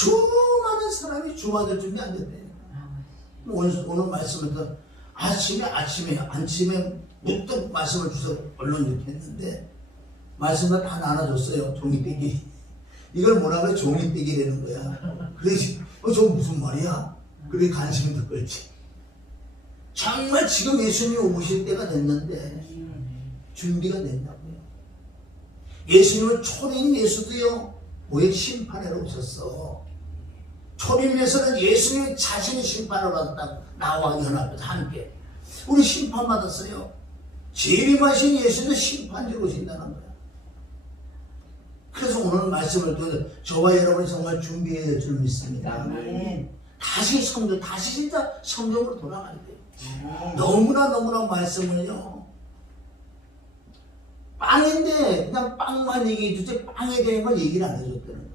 수많은 사람이 주마될 준비 안 됐대요. 오늘 말씀을 또 아침에 문득 말씀을 주셔서 얼른 이렇게 했는데 말씀을 다 나눠줬어요. 종이떼기. 이걸 뭐라 그래? 종이떼기라는 거야. 그래서 저거 무슨 말이야? 그래 관심이 더 끌지. 정말 지금 예수님이 오실 때가 됐는데 준비가 됐다고요. 예수님은 초림 예수도요 왜 심판하러 오셨어? 초림 예수는 예수님이 자신이 심판을 받았다고 나와 연합해서 함께 우리 심판 받았어요. 재림하신 예수는 심판지로 오신다는 거야. 그래서 오늘 말씀을 통해서 저와 여러분이 정말 준비해야 될 줄 믿습니다. 다시 진짜 성경으로 돌아가야 돼요. 너무나 말씀을요. 빵인데 그냥 빵만 얘기해 주지 빵에 대한 걸 얘기를 안 해줬다는 거예요.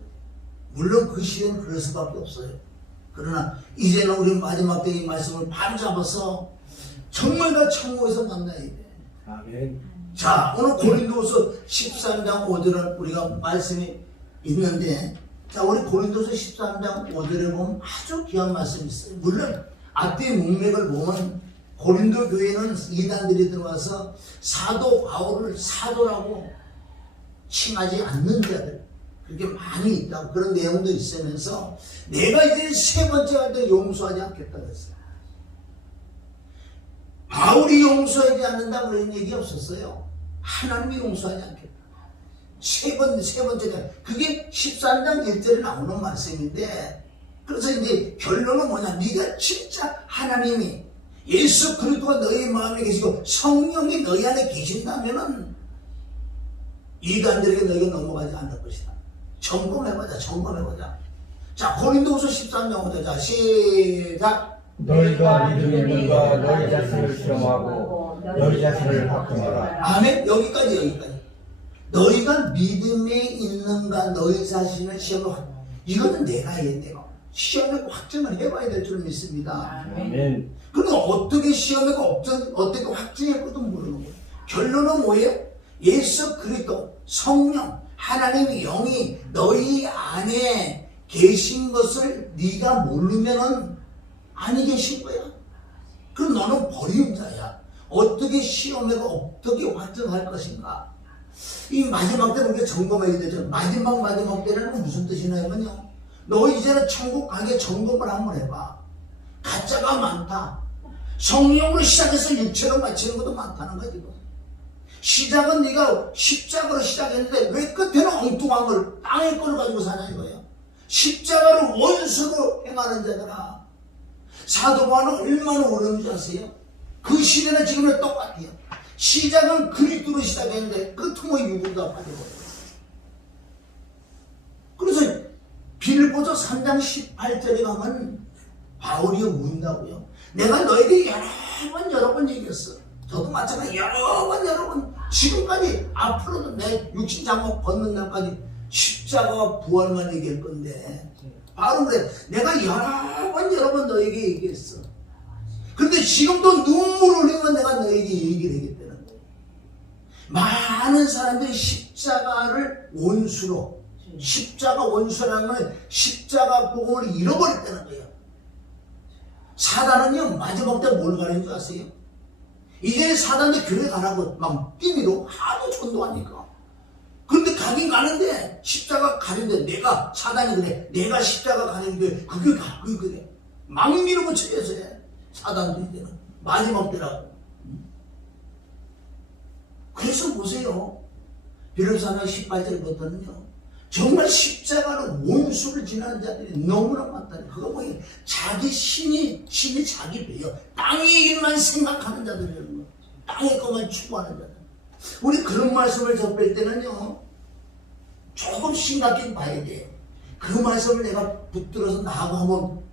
물론 그 시대는 그럴 수밖에 없어요. 그러나 이제는 우리 마지막 때 이 말씀을 바로 잡아서 정말 다 천국에서 만나야 돼. 아멘. 자, 오늘 고린도서 13장 5절은 우리가 말씀이 있는데, 자, 우리 고린도서 13장 5절에 보면 아주 귀한 말씀이 있어요. 물론 앞뒤 문맥을 보면 고린도 교회는 이단들이 들어와서 사도 바울을 사도라고 칭하지 않는 자들 그렇게 많이 있다고 그런 내용도 있으면서 내가 이제 세 번째 할 때 용서하지 않겠다 그랬어요. 바울이 용서하지 않는다고 그런 얘기 없었어요. 하나님이 용서하지 않겠다. 세 번째가 그게 13장 1절에 나오는 말씀인데, 그래서 이제 결론은 뭐냐? 네가 진짜 하나님이 예수 그리스도가 너희 마음에 계시고 성령이 너희 안에 계신다면은 이단들에게 너희가 넘어가지 않을 것이다. 점검해보자. 자, 고린도후서 13장 5절. 자, 시작. 너희가 믿음에 있는가 너희 자신을 시험하고 너희 자신을 확증하라. 아멘. 여기까지. 너희가 믿음에 있는가 너희 자신을 시험하고, 이거는 내가 해야 돼요. 시험하고 확증을 해봐야 될 줄 믿습니다. 아멘. 그러니까 어떻게 시험하고 어떻게 확증했고도 모르는 거예요. 결론은 뭐예요? 예수 그리스도 성령 하나님의 영이 너희 안에 계신 것을 네가 모르면은 아니 계신 거야. 그럼 너는 버림자야. 어떻게 시험하고 어떻게 확증할 것인가? 이 마지막 때는 우리가 점검해야 되죠. 마지막 때는 무슨 뜻이냐면요, 너 이제는 천국 가게 점검을 한번 해봐. 가짜가 많다. 성령으로 시작해서 육체로 마치는 것도 많다는 거지. 시작은 네가 십자가로 시작했는데 왜 끝에는 엉뚱한 걸 땅의 거를 가지고 사냐는 거예요. 십자가를 원수로 행하는 자들아, 사도 바울은 얼마나 어려운지 아세요? 그 시대는 지금은 똑같아요. 시작은 그리스도로 시작했는데 끝은 뭐 유부가 빠져버려요. 그래서 빌보서 3장 18절에 가면 바울이 묻는다고요. 내가 너에게 여러 번 얘기했어. 저도 마찬가지 여러 번 지금까지 앞으로도 내 육신 장막 벗는 날까지 십자가와 부활만 얘기할 건데, 바로 그래. 내가 여러 번 너에게 얘기했어. 근데 지금도 눈물 흘리면 내가 너에게 얘기를 하겠다는 거예요. 많은 사람들이 십자가를 원수로, 십자가 원수라는 건 십자가 복음을 잃어버렸다는 거예요. 사단은요, 마지막 때 뭘 가는 줄 아세요? 이제 사단이 교회 가라고 막 뛰미로 하도 전도하니까. 그런데 가긴 가는데 십자가 가는데 내가, 사단이 그래, 내가 십자가 가는데 그게 막 밀어붙여서 해. 사단도 이제는 마지막 때라고. 그래서 보세요. 빌립보서 3장 18절부터는요 정말 십자가로 원수를 지나는 자들이 너무나 많다니. 그거 뭐예요? 자기 신이 자기 배요. 땅의 일만 생각하는 자들이라는 거예요. 땅의 것만 추구하는 자들. 우리 그런 말씀을 접할 때는요 조금 심각하게 봐야 돼요. 그 말씀을 내가 붙들어서 나하고 한번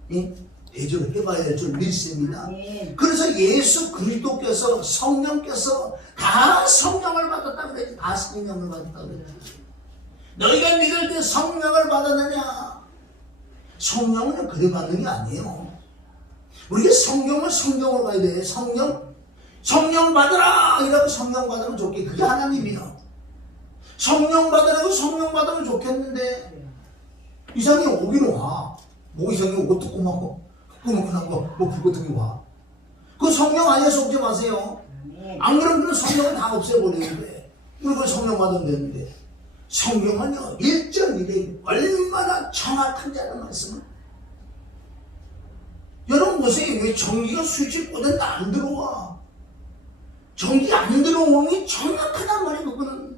대조를 해봐야 될 줄 믿습니다. 그래서 예수 그리스도께서 성령께서 다 성령을 받았다 그랬지. 다 성령을 받았다 그랬지. 너희가 믿을 때 성령을 받았느냐? 성령은 그래 받는 게 아니에요. 우리가 성경으로 가야 돼. 성령 받으라 이라고 성령 받으면 좋게. 그게 하나님이요. 성령 받으라고 성령 받으면 좋겠는데 이상이 오기는 와. 뭐 이상이 오고 뜨끔하고 끄먹끈한 거, 뭐 불같은 게 와. 그 성령 안에 속지 마세요. 안 그러면 그 성령은 다 없애버리는데. 우리 그 성령 받으면 되는데. 성경은요, 1:1에 얼마나 정확한지는 말씀을. 여러분 보세요. 왜 전기가 스위치 꽂았는데 안 들어와? 전기 안 들어오면 정확하단 말이에요. 그거는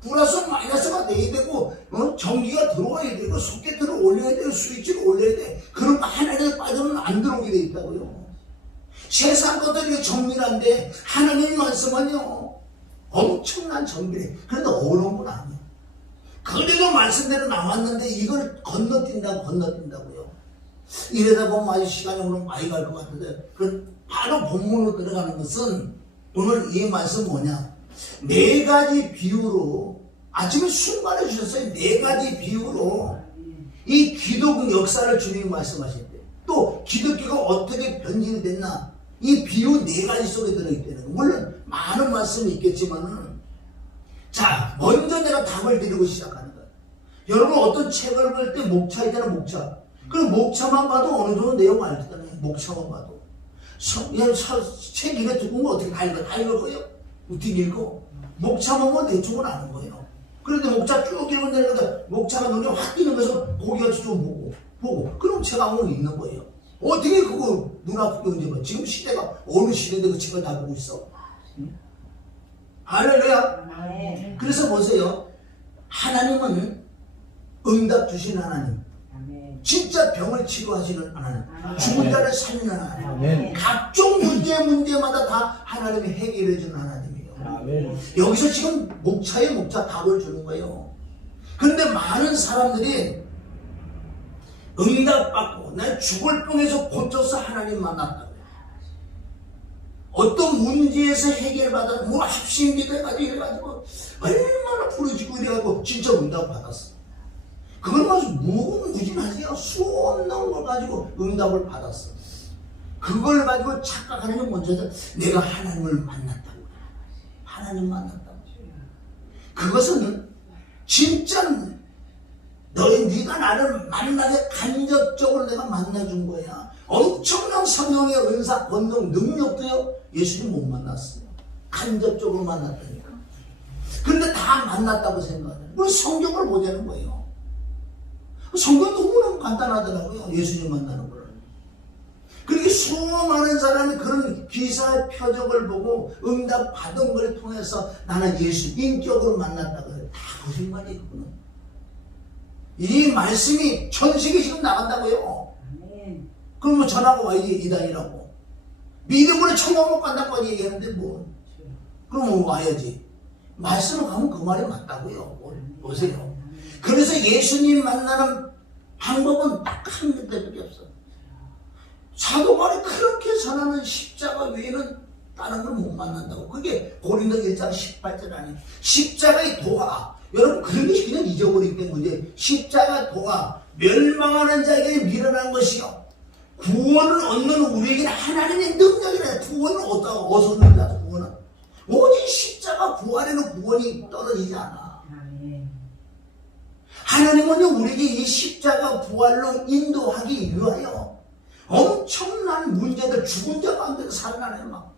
플러스 마이너스가 돼야 되고, 전기가 들어와야 되고, 소켓을 올려야 되고, 스위치를 올려야 돼. 그런 거 하나에 빠지면 안 들어오게 돼 있다고요. 세상 것들이 정밀한데 하나님의 말씀은요 엄청난 정밀해. 그래도 어려운 건 아니에요. 그래도 말씀대로 나왔는데 이걸 건너뛴다고요. 이러다 보면 아주 시간이 오늘 많이 갈 것 같은데, 바로 본문으로 들어가는 것은 오늘 이 말씀 뭐냐, 4가지 비유로 아침에 순간해 주셨어요. 4가지 비유로 이 기독 역사를 주님이 말씀하실 때, 또 기독교가 어떻게 변질이 됐나, 이 비유 4가지 속에 들어있다는 거예요. 물론 많은 말씀이 있겠지만은, 자, 먼저 내가 답을 드리고 시작하는 거예요. 여러분 어떤 책을 볼 때 목차 있잖아요. 목차. 그럼 목차만 봐도 어느 정도 내용 알잖아요. 목차만 봐도. 책 이래 두고 뭐 어떻게 다 읽을 거예요? 어떻게 읽어? 목차만 보면 대충은 아는 거예요. 그런데 목차 쭉 읽으면 되는데, 목차가 눈에 확 띄는 것을 고개가 좀 보고, 그럼 책 안으로 읽는 거예요. 어떻게 그거 눈 아프게 언제 봐? 지금 시대가 어느 시대인데 그 책을 다 보고 있어? 할렐루야. 그래서 보세요. 하나님은 응답 주시는 하나님, 진짜 병을 치료하시는 하나님, 죽은 자를 살리는 하나님, 각종 문제마다 다 하나님이 해결해 주는 하나님이에요. 여기서 지금 목차 답을 주는 거예요. 그런데 많은 사람들이 응답받고 난 죽을 병에서 고쳐서 하나님 만났다고, 어떤 문제에서 해결받아 뭐 합심기도 해가지고 얼마나 부르짖고 이래가지고 진짜 응답받았어. 그건 아주 무궁무진하지요. 수 없는 걸 가지고 응답을 받았어. 그걸 가지고 착각하는 게 먼저 내가 하나님을 만났다고. 하나님 만났다고. 그것은 진짜 네가 나를 만나게 간접적으로 내가 만나준 거야. 엄청난 성령의 은사, 권능, 능력도요 예수님 못 만났어요. 간접적으로 만났다니까. 그런데 다 만났다고 생각하는. 우리 성경을 보자는 거예요. 성경이 너무너무 간단하더라고요. 예수님 만나는 거는. 그렇게 수많은 사람이 그런 기사의 표적을 보고 응답 받은 걸 통해서 나는 예수 인격으로 만났다고 해요. 다 거짓말이에요. 그거는. 이 말씀이 천식이 지금 나간다고요. 그럼 뭐 전화가 와야지 이단이라고. 믿음으로 천국 못 간다고 얘기하는데 뭐. 그럼 와야지. 말씀을 가면 그 말이 맞다고요. 보세요. 그래서 예수님 만나는 방법은 딱 한 군데밖에 없어. 사도 바울이 그렇게 전하는 십자가 외에는 다른 걸 못 만난다고. 그게 고린도 1장 18절 아니에요. 십자가의 도가, 여러분 그런 게 그냥 잊어버리기 때문에, 십자가 도가 멸망하는 자에게 미련한 것이요 구원을 얻는 우리에게는 하나님의 능력이라. 구원을 어디서 얻는다? 구원은 오직 십자가 부활에는 구원이 떨어지지 않아. 하나님은요 우리에게 이 십자가 부활로 인도하기 위하여 엄청난 문제들, 죽은 자 가운데서 살아나는 막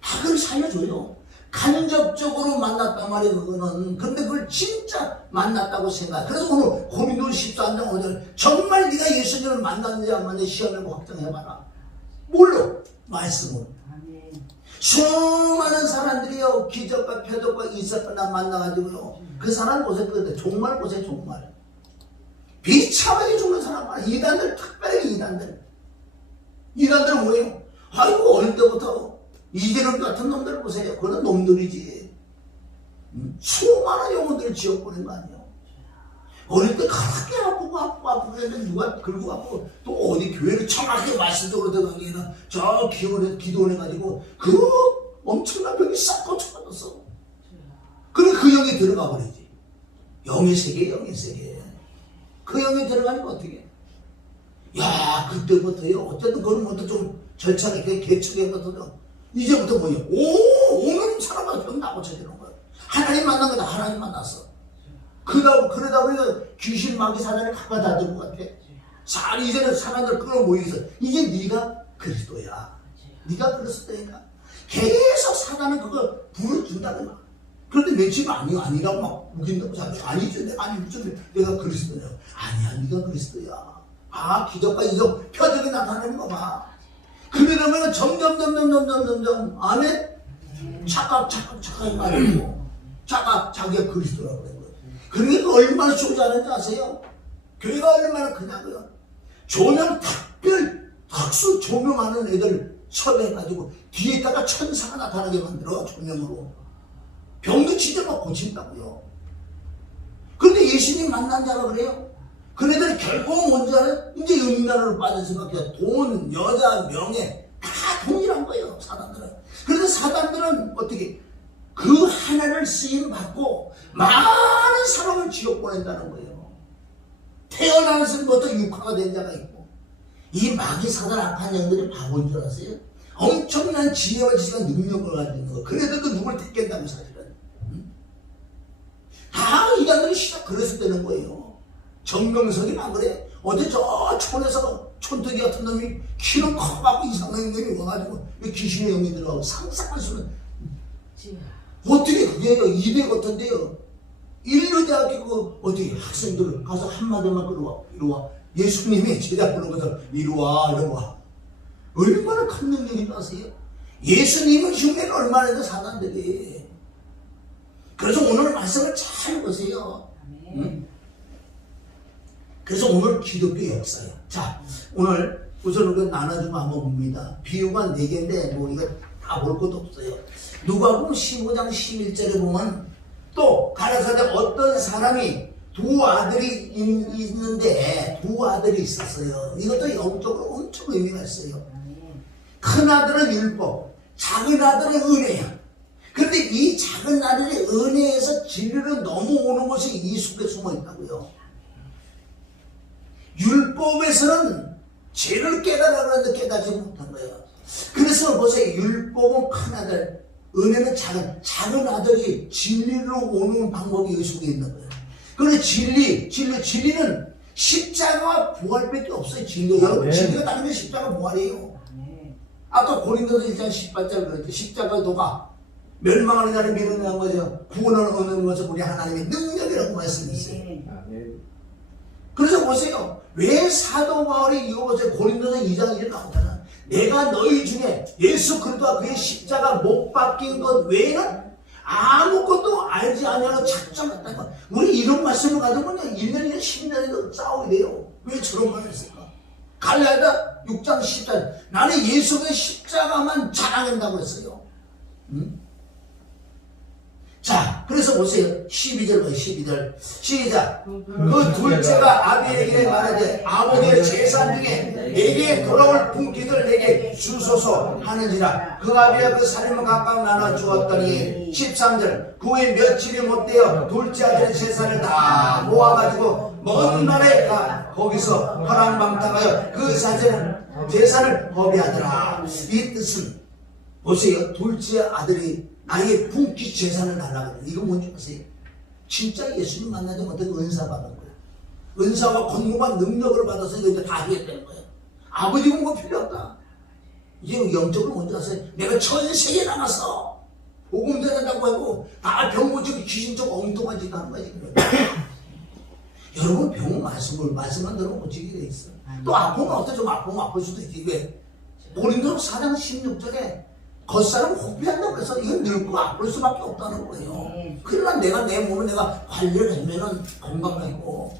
다 그걸 살려줘요. 간접적으로 만났단 말이에요. 그거는. 근데 그걸 진짜 만났다고 생각해. 그래서 오늘 고민도 14장 5절, 정말 네가 예수님을 만났는지 안 만났는지 시험해보고 확정해봐라. 뭘로? 말씀으로. 수많은 사람들이요 기적과 표적과 이사건을 만나가지고요 그 사람 보세요. 정말 보세요. 정말 비참하게 죽는 사람 많아. 이단들, 특별히 이단들은 뭐예요? 아이고 어릴 때부터 이재명 같은 놈들 보세요. 그런 놈들이지. 수많은 영혼들을 지어보낸 거 아니에요. 어릴 때 그렇게 아프고 했는데 누가 긁고 아프고 또 어디 교회를 정확하게 말씀적으로 들어가기 위해서 저 기도해가지고 그 엄청난 병이 싹 고쳐버렸어. 그래 그 영이 들어가 버리지. 영의 세계. 그 영이 들어가니까 어떻게? 야 그때부터요. 어쨌든 그런 것도 좀 절차게 개척해부터 이제부터 뭐예요? 오는 사람마다 병 다 고쳐지는 거예요. 하나님 만난 거다. 하나님 만났어. 그러다 보니까 귀신 마귀 사단이 가까다 들 것 같아. 이제는 사람들 끌어모이겠어. 이게 네가 그리스도야. 네가 그리스도야. 계속 사단은 그걸 부르준다고 막. 그런데 며칠 아니라고 막 우긴다고 자꾸 아니죠. 내가 그리스도냐. 아니야, 네가 그리스도야. 기적과 이적 표적이 나타나는 거 봐. 그러면 점점 안에 착각이 빠지고 자기가 그리스도라고 그런 거예요. 그러니까 얼마나 쇼지 않은지 아세요? 교회가 얼마나 크냐고요. 특수 조명하는 애들 섭외해가지고 뒤에다가 천사가 나타나게 만들어. 조명으로 병도 진짜 막 고친다고요. 그런데 예수님 만난 자가 그래요. 그네들이 결국 뭔지 알아요? 이제 음란으로 빠질 수밖에 없어요. 돈, 여자, 명예 다 동일한 거예요, 사단들은. 그래서 사단들은 어떻게 그 하나를 쓰임 받고 많은 사람을 지옥 보낸다는 거예요. 태어나는 순부터 육화가 된 자가 있고. 이 마귀 사단 악한 영들이 바보인 줄 아세요? 엄청난 지혜와 지식과 능력을 가지고 있는 거예요. 그래도 누굴 택겠다고 사실은. 다 이단들이 시작 그랬을 때는 거예요. 정명석이만 그래. 어제 저 촌에서 촌뜨기 같은 놈이 키는 커갖고 이상한 놈이 와가지고 귀신의 영이 들어가고 상상할 수는 어떻게 그게요. 이대 같은데요. 인류대학교 어떻게 학생들 가서 한마디만 끌어와. 이리 와. 예수님이 제자 부르고서 이리 와 이러고 와. 얼마나 큰 능력인 줄 아세요? 예수님의 흉내는 얼마나 해도 사단들이. 그래서 오늘 말씀을 잘 보세요. 응? 그래서 오늘 기독교 역사예요. 자, 오늘 우선 우리가 나눠주면 한번 봅니다. 비유가 4개인데 뭐 우리가 다 볼 것도 없어요. 누가복음 15장 11절에 보면 또 가라사대 어떤 사람이 두 아들이 있는데 두 아들이 있었어요. 이것도 영적으로 엄청 의미가 있어요. 큰 아들은 율법, 작은 아들은 은혜야. 그런데 이 작은 아들의 은혜에서 진리로 넘어오는 것이 이 속에 숨어 있다고요. 율법에서는 죄를 깨달으려는데 깨닫지 못한 거예요. 그래서 보세요. 율법은 큰 아들, 은혜는 작은 아들이 진리로 오는 방법이 이 속에 있는 거예요. 그런데 진리는 십자가와 부활밖에 없어요. 여러분, 진리가 다른 게 십자가 부활이에요. 아까 고린도서 1장 18절 그랬죠. 십자가 도가 멸망하는 자를 미루는 거죠. 구원을 얻는 것은 우리 하나님의 능력이라고 말씀했어요. 그래서 보세요. 왜 사도 바울이 이거 보세요. 고린도서 2장 1절 나오잖아. 내가 너희 중에 예수 그리스도와 그의 십자가 못 박힌 것 외에는 아무것도 알지 아니하고 작정했다는 거. 우리 이런 말씀을 가지고 1년이나 10년이나 싸우게 돼요. 왜 저런 말을 했을까? 갈라디아 6장 10절 나는 예수의 십자가만 자랑한다고 했어요. 응? 자, 그래서 보세요. 12절 보세요. 12절 시작. 그 둘째가 아비에게 말하되 아버지의 재산 중에 내게 돌아올 분깃을 내게 주소서 하는지라. 그 아비가 그 살림을 각각 나눠 주었더니 13절 그 후에 며칠이 못되어 둘째 아들의 재산을 다 모아가지고 먼 나라에 가 거기서 허랑방탕하여 그 재산을 허비하더라. 이 뜻은 보세요. 둘째 아들이 나의 분깃 재산을 달라고 그래요. 이거 뭔지 아세요? 진짜 예수님 만나지 못한 은사 받은 거예요. 은사와 권능과 능력을 받아서 이제 다 하겠다는 거예요. 아버지 공부 필요 없다. 이게 영적으로 뭔지 아세요? 내가 전 세계에 나가서 복음 전한다고 하고 다 병고적 귀신적 엉뚱한 짓 하는 거지. 여러분 병은 말씀만 들으면 고치게 돼 있어. 또 아프면 어때? 좀 아프면 아플 수도 있지. 왜? 고린도서 4장 16절에 겉사람 호피한다고 해서 이건 늙고 아플 수밖에 없다는 거예요. 그러나 내가 내 몸을 내가 관리를 하면은 건강하고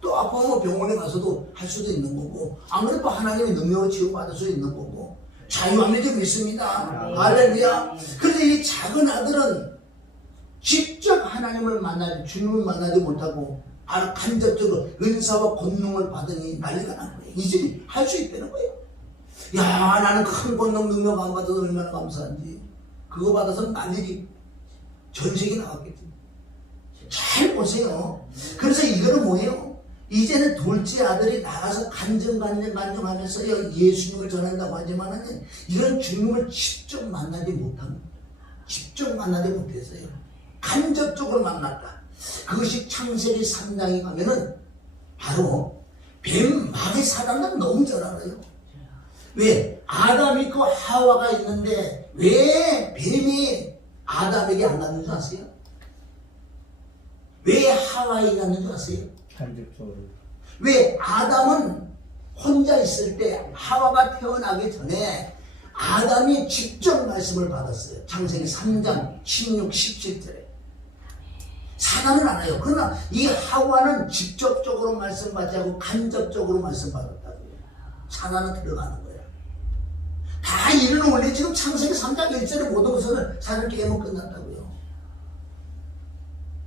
또 아프면 병원에 가서도 할 수도 있는 거고 아무래도 하나님의 능력을 치유받을 수 있는 거고 자유함이 좀 있습니다. 할렐루야. 그런데 이 작은 아들은 직접 하나님을 만나지 주님을 만나지 못하고 간접적으로 은사와 권능을 받으니 난리가 난 거예요. 이제 할 수 있다는 거예요. 야, 나는 큰 권능 능력 안 받아서 얼마나 감사한지. 그거 받아서 난리지. 전 세계 나갔겠지. 잘 보세요. 그래서 이거는 뭐예요? 이제는 둘째 아들이 나가서 간증하면서 예수님을 전한다고 하지만은 이건 주님을 직접 만나지 못합니다. 직접 만나지 못했어요. 간접적으로 만났다. 그것이 창세기 3장에 가면은 바로 뱀 마귀 사단은 너무 잘 알아요. 왜? 아담이 있고 하와가 있는데 왜 뱀이 아담에게 안 갔는 줄 아세요? 왜 하와에게 갔는 줄 아세요? 간접적으로. 왜? 아담은 혼자 있을 때 하와가 태어나기 전에 아담이 직접 말씀을 받았어요. 창세기 3장 16, 17절에. 사단은 알아요. 그러나 이 하와는 직접적으로 말씀받지 않고 간접적으로 말씀받았다고요. 사단은 들어가는 거예요. 다 이르는 원래 지금 창세기 3장 1절에 모든 것을 사단을 깨면 끝났다고요.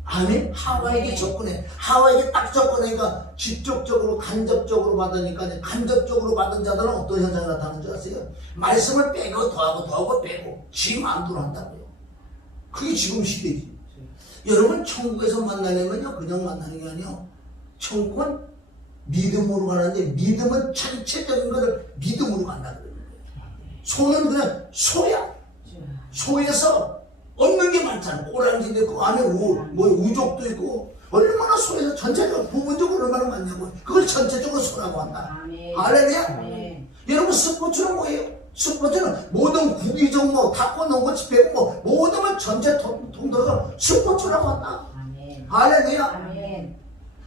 아멘? 하와에게 접근해. 하와에게 딱 접근하니까 직접적으로 간접적으로 받으니까 간접적으로 받은 자들은 어떤 현상이 나타나는 줄 아세요? 말씀을 빼고 더하고 빼고 지 마음대로 한다고요. 그게 지금 시대지. 여러분 천국에서 만나려면요 그냥 만나는 게 아니에요. 천국은 믿음으로 가는데 믿음은 전체적인 것을 믿음으로 간다는 거예요. 소는 그냥 소야. 소에서 얻는 게 많잖아. 꼬랑지도 있고 안에 우족도 있고 얼마나 소에서 전체적으로 부분적으로 얼마나 많냐고. 그걸 전체적으로 소라고 한다. 할렐루야. 여러분 스포츠는 뭐예요? 스포츠는 모든 구기 종목, 탁구, 농구, 배구 모든 걸 전체 통틀어서 스포츠라고 한다. 할렐루야.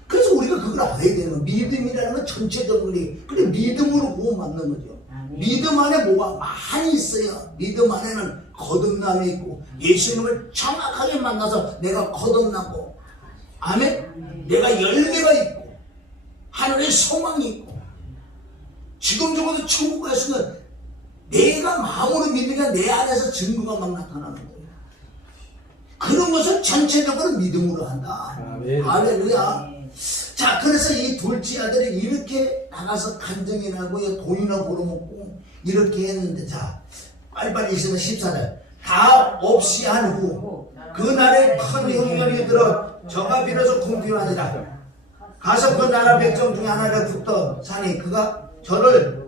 그래서 우리가 그걸 알아야 되는 거예요. 믿음이라는 건 전체적으로 그래 믿음으로 구원 받는 거죠. 믿음 안에 뭐가 많이 있어요. 믿음 안에는 거듭남이 있고 예수님을 정확하게 만나서 내가 거듭나고 아멘. 내가 열매가 있고 하늘의 소망이 있고 지금 적어도 천국 갈 수는 내가 마음으로 믿으니까 내 안에서 증거가 막 나타나는 거예요. 그런 것을 전체적으로 믿음으로 한다. 할렐루야. 자, 그래서 이 둘째 아들이 이렇게 나가서 간증이나 하고 돈이나 벌어먹고 이렇게 했는데, 자, 빨리빨리 있으면 14절. 다 없이 한 후, 그날에 큰 흉년이 들어 저가 비로소 궁핍하니라. 가서 그 나라 백성 중에 하나를 붙어 사니 그가 저를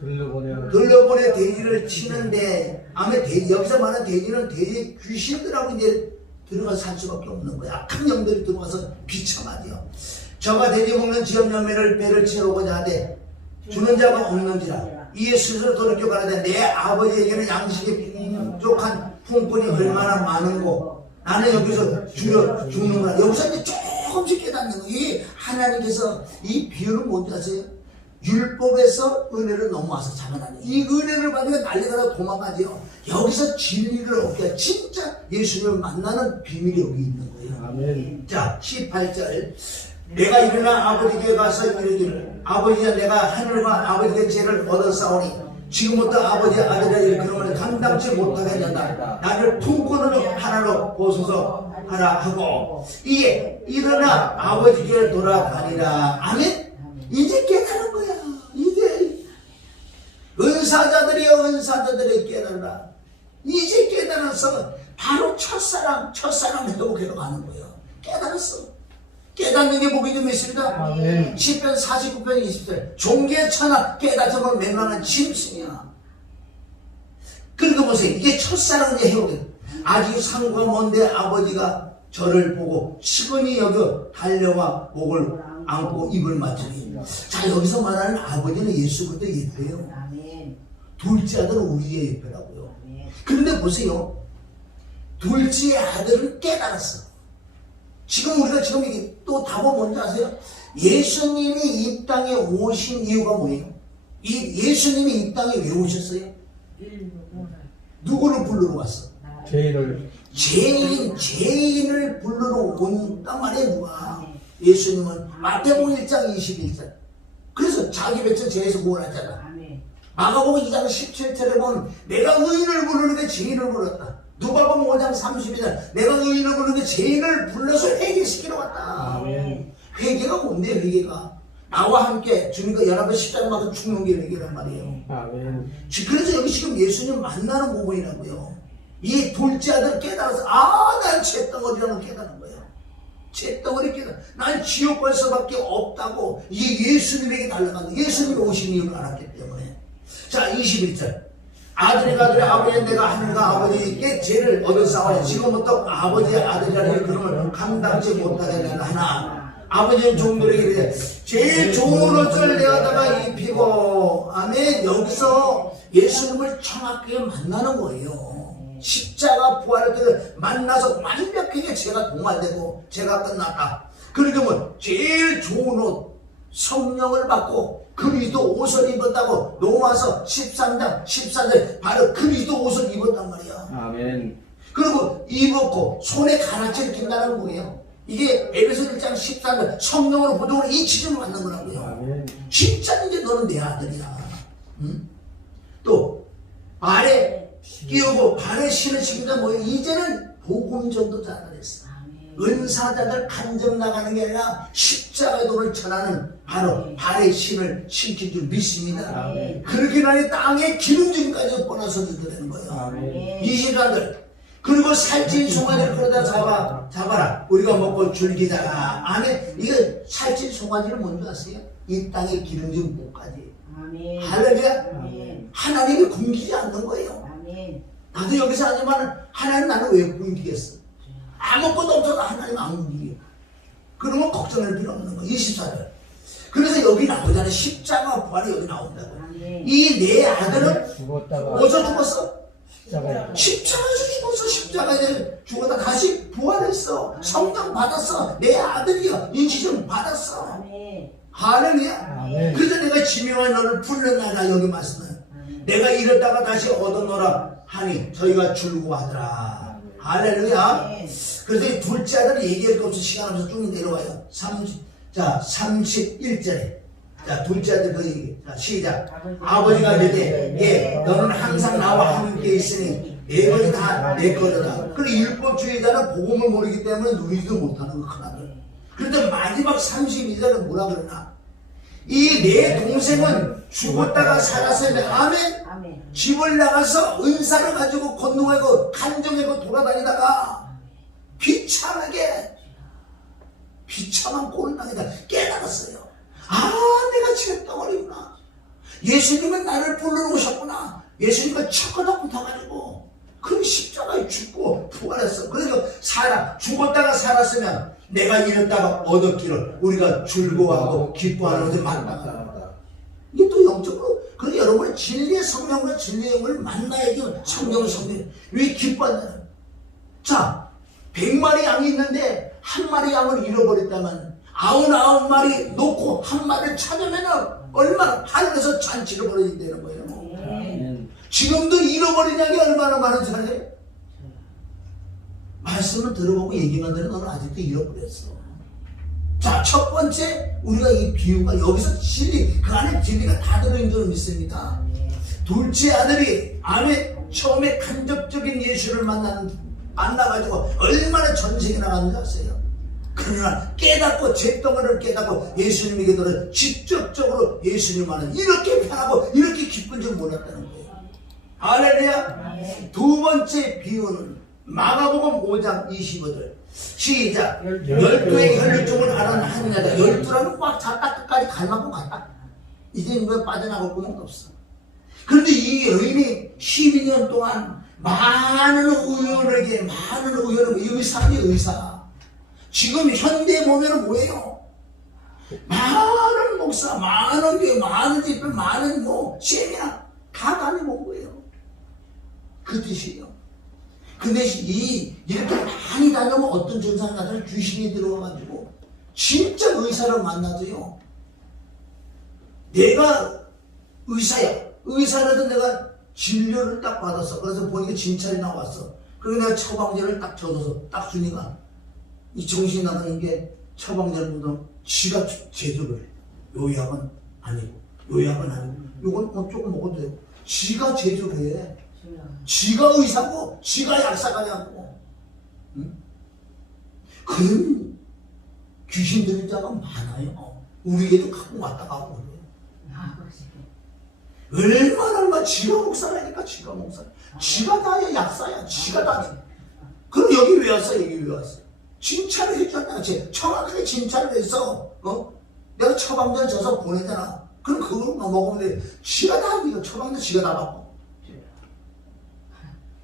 들러보내 돼지를 치는데, 아멘. 여기서 말하는 돼지는 돼지 귀신들하고 이제 들어가서 살 수밖에 없는 거야. 악한 영들이 들어가서 비참하죠. 저가 돼지 먹는 지역 열매를 배를 채우고자 하되 주는 자가 없는지라. 이에 스스로 돌이켜 가라되 내 아버지에게는 양식이 풍족한 품꾼이 얼마나 많은고 나는 여기서 죽는구나. 여기서 이제 조금씩 깨닫는 거예요. 이 하나님께서 이 비유를 뭔지 아세요? 율법에서 은혜를 넘어와서 잡아다니. 이 은혜를 받으면 난리가 나고 도망가지요. 여기서 진리를 얻게 진짜 예수님을 만나는 비밀이 여기 있는 거예요. 아멘. 자, 18절. 내가 일어나 아버지께 가서 이르기를 아버지야 내가 하늘과 아버지의 죄를 얻었사오니 지금부터 아버지 아들의 일컬음을 감당치 못하게 된다. 나를 품꾼으로 하나로 보소서 하라 하고 이에 일어나 아버지께 돌아가니라. 아멘. 이제 깨달은 거야. 이제 은사자들이여 은사자들이 깨달라. 이제 깨달아서 바로 첫사랑 회복해로 가는 거예요. 깨달았어. 깨닫는 게 복이 좀 있습니다. 시편 49편 20절. 종계천하 깨닫으면 맹랑한 짐승이야. 그러니까 보세요. 이게 첫사랑 이제 해오게. 아직 상과 먼데 아버지가 저를 보고 시근히 여겨 달려와 목을 안고 입을 맞추니. 자, 여기서 말하는 아버지는 예수 그리스도 예표예요. 둘째 아들은 우리의 예표라고요. 그런데 보세요. 둘째 아들은 깨달았어. 지금 우리가 지금 이게 또 답은 뭔지 아세요? 예수님이 이 땅에 오신 이유가 뭐예요? 예수님이 이 땅에 왜 오셨어요? 누구를 부르러 왔어? 죄인을 부르러 온단 말이에요. 누가? 예수님은 마태복음 1장 21절. 그래서 자기 백성 죄에서 구원하잖아. 마가복음 2장 17절에 보면 내가 의인을 부르는데 죄인을 불렀다. 누가복음 5장 32절 내가 의인을 부르는데 죄인을 불러서 회개시키러 왔다. 아멘. 회개가 뭔데? 회개가 나와 함께 주님과 연합의 십자가 맞아 죽는 게 회개란 말이에요. 아멘. 그래서 여기 지금 예수님 만나는 부분이라고요. 이 둘째 아들 깨달아서 난 잿덩어리라는 걸 깨달은 거예요. 잿덩어리 깨달아. 난 지옥 갈 수밖에 없다고 이게 예수님에게 달려간다. 예수님이 오신 이유를 알았기 때문에. 자, 21절. 아들이 아버지 내가 하늘과 아버지께 죄를 얻었사오니 지금부터 아버지의 아들이라는 그름을 감당치 못하게 하나 아버지는 종들에게 이르되 제일 좋은 옷을 내어다가 입히고 아멘. 여기서 예수님을 정확하게 만나는 거예요. 십자가 부활할 때 만나서 완벽하게 죄가 동말되고 죄가 끝났다. 그러면 제일 좋은 옷 성령을 받고 그리스도 옷을 입었다고 로마서 13장 14절 바로 그리스도 옷을 입었단 말이야. 아멘. 그리고 입었고 손에 가라지를 낀다는 거예요. 이게 에베소 1장 14절 성령으로 보정으로 이 지점을 받는 거라고요. 아멘. 진짜 이제 너는 내 아들이야. 응? 또 발에 끼우고 발에 신을 신다 뭐예요? 이제는 복음 전도자가 됐어. 은사자들 간접 나가는 게 아니라 십자가의 도를 전하는 바로 발에 신을 신길 줄 믿습니다. 아멘. 그렇게 나니 땅에 기름짐까지 뻔해서 되는 거예요. 아멘. 이 시간들 그리고 살찐 송아지를 끌어다 잡아라. 우리가 먹고 줄기다가 안에 이거 살찐 송아지를 뭔지 아세요? 이 땅에 기름진 복까지. 할렐루야. 하나님이 굶기지 않는 거예요. 나도 여기서 하지만 하나님 나는 왜 굶기겠어? 아무것도 없어도 하나님 안 굶기게. 그러면 걱정할 필요 없는 거예요. 24절. 그래서 여기 나오잖아요. 십자가 부활이 여기 나온다고. 이 내 아들은 죽었다가 어디서 죽었어? 십자가에 십자가에서 죽었어. 십자가에 죽었다 다시 부활했어. 성령 받았어. 내 아들이야. 인치좀 받았어. 할렐루야. 아멘. 그래서 내가 지명한 너를 불러나라 여기 말씀은 내가 잃었다가 다시 얻어놓으라 하니 저희가 줄고하더라. 할렐루야. 그래서 이 둘째 아들 얘기할 거 없어. 시간 없어서 쭉 내려와요. 31절에 자 둘째 아들 그 얘기. 자 시작. 아버지가 이르되 예 너는 항상 나와 함께 있으니 네 번이 다 내 거다. 그리고 율법주의자는 복음을 모르기 때문에 누리지도 못하는 거 큰아들. 그런데 마지막 32절은 뭐라 그러나 이 내 동생은 죽었다가 살았으면 아멘. 집을 나가서 은사를 가지고 건너가고 간정하고 돌아다니다가 비참한 꼴을 당하다 깨달았어요. 아 내가 죄덩어리구나. 예수님은 나를 불러 오셨구나. 예수님은 척거덕 붙어가지고 그 십자가에 죽고 부활했어. 그래서 죽었다가 살았으면 내가 잃었다가 얻었기를 우리가 즐거워하고 기뻐하는 것을 만나가라. 이게 또 영적으로 그래서 여러분의 진리의 성령과 진리의 영을 만나야지 성령을 왜 기뻐한다는. 자 100마리 양이 있는데 한 마리 양을 잃어버렸다면 99마리 놓고 한 마리를 찾으면 얼마나 하늘에서 잔치를 벌어진다는 거예요. 지금도 잃어버린 양이 얼마나 많은지 알아요? 말씀을 들어보고 얘기만 들으면 너는 아직도 잃어버렸어. 자, 첫 번째 우리가 이 비유가 여기서 진리 그 안에 진리가 다 들어있는 줄 믿습니다. 둘째 아들이 아멘 처음에 간접적인 예수를 만나가지고 얼마나 전생에 나갔는지 아세요? 그러나 깨닫고 잿덩어리를 깨닫고 예수님에게 들어 직접적으로 예수님만은 이렇게 편하고 이렇게 기쁜 줄 몰랐다는 거예요. 할렐루야. 두 번째 비유는 마가복음 5장 25절 시작. 12의 혈육종을 아는 한 여자 12라면 꽉 찼다 끝까지 갈 만큼 갔다. 이제 뭐 빠져나갈 구멍도 없어. 그런데 이 여인이 12년 동안 많은 의원에게 의사 지금 현대에 보면 뭐예요? 많은 목사, 많은 교회, 많은 집회, 많은 세미나 다 다녀본 거예요. 그 뜻이에요. 근데 이렇게 많이 다녀면 어떤 증상이 나타나면 귀신이 들어와가지고 진짜 의사를 만나도요. 내가 의사야. 의사라도 내가 진료를 딱 받았어. 그래서 보니까 진찰이 나왔어. 그리고 내가 처방제를 딱 줘서 딱 주니까 이 정신이 나가는 게 처방제보다 지가 제조를 해. 요 약은 아니고 요 약은 아니고 요건 조금 먹어도 되고 지가 제조를 해. 지가 의사고 지가 약사가냐고. 응? 그런 귀신 들린 자가 많아요. 우리에도 갖고 왔다 가고 그래요. 얼마나 지가 목사라니까. 지가 목사. 지가 다야 약사야. 지가 다. 그럼 여기 왜 왔어? 여기 왜 왔어? 진찰을 해줬잖아. 정확하게 진찰을 해서 내가 처방전을 줘서 보내잖아. 그럼 그걸 먹으면 돼. 지가 다 이거 처방전 지가 다 받고.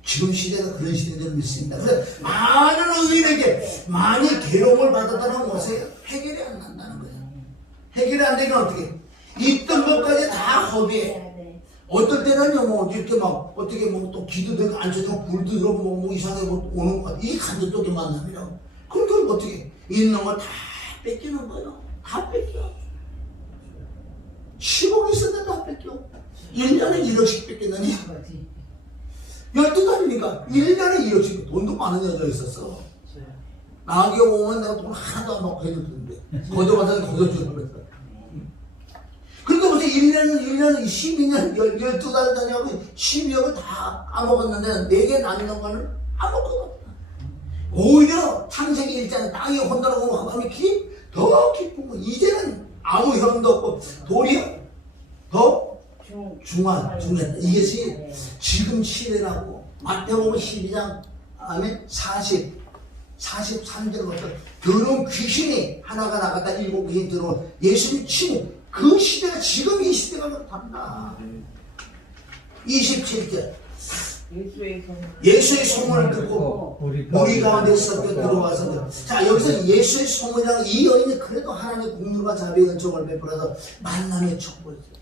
지금 시대가 그런 시대인 줄 믿습니다. 그래서 많은 의인에게 많이 괴로움을 받았다는 것에 해결이 안 난다는 거예요. 해결이 안 되면 어떻게? 있던 것까지 다 허비해. 어떨 때는요, 뭐, 이렇게 막, 어떻게 뭐, 또 기도되고 앉아서 불도 들어보고 뭐, 이상하게 뭐 오는 것 같아. 이 간접적인 만남이라고. 그러니까 어떻게? 있는 걸 다 뺏기는 거예요. 다 뺏겨. 10억 있었는데 다 뺏겨. 1년에 1억씩 뺏겼느니. 12달이니까 1년에 1억씩. 돈도 많은 여자가 있었어. 나에게 오면 내가 돈 하나도 안 받고 해줬는데. 거둬가서 거둬주는 그러니까 무슨 1년, 12년, 12달 다녀고 12억을 다 까먹었는데 내게 남는 거는 아무것도 없다. 오히려 창세기 1장 땅이 혼돈하고 화감이 더 깊고 이제는 아무 형도 없고 도리어 더 중요했다. 이것이 지금 시대라고 마태복음 12장 아멘 43절부터 더러운 귀신이 하나가 나갔다 7 귀신이 들어온 예수님 친구 그 시대가 지금 이 시대가 그렇답니다. 27절 예수의 소문을 듣고 우리 가운데 섞여 들어와서 자 여기서 예수의 소문이라는 이 여인이 그래도 하나님의 국률과 자비의 은총을 베풀어서 만남의 척보였어요.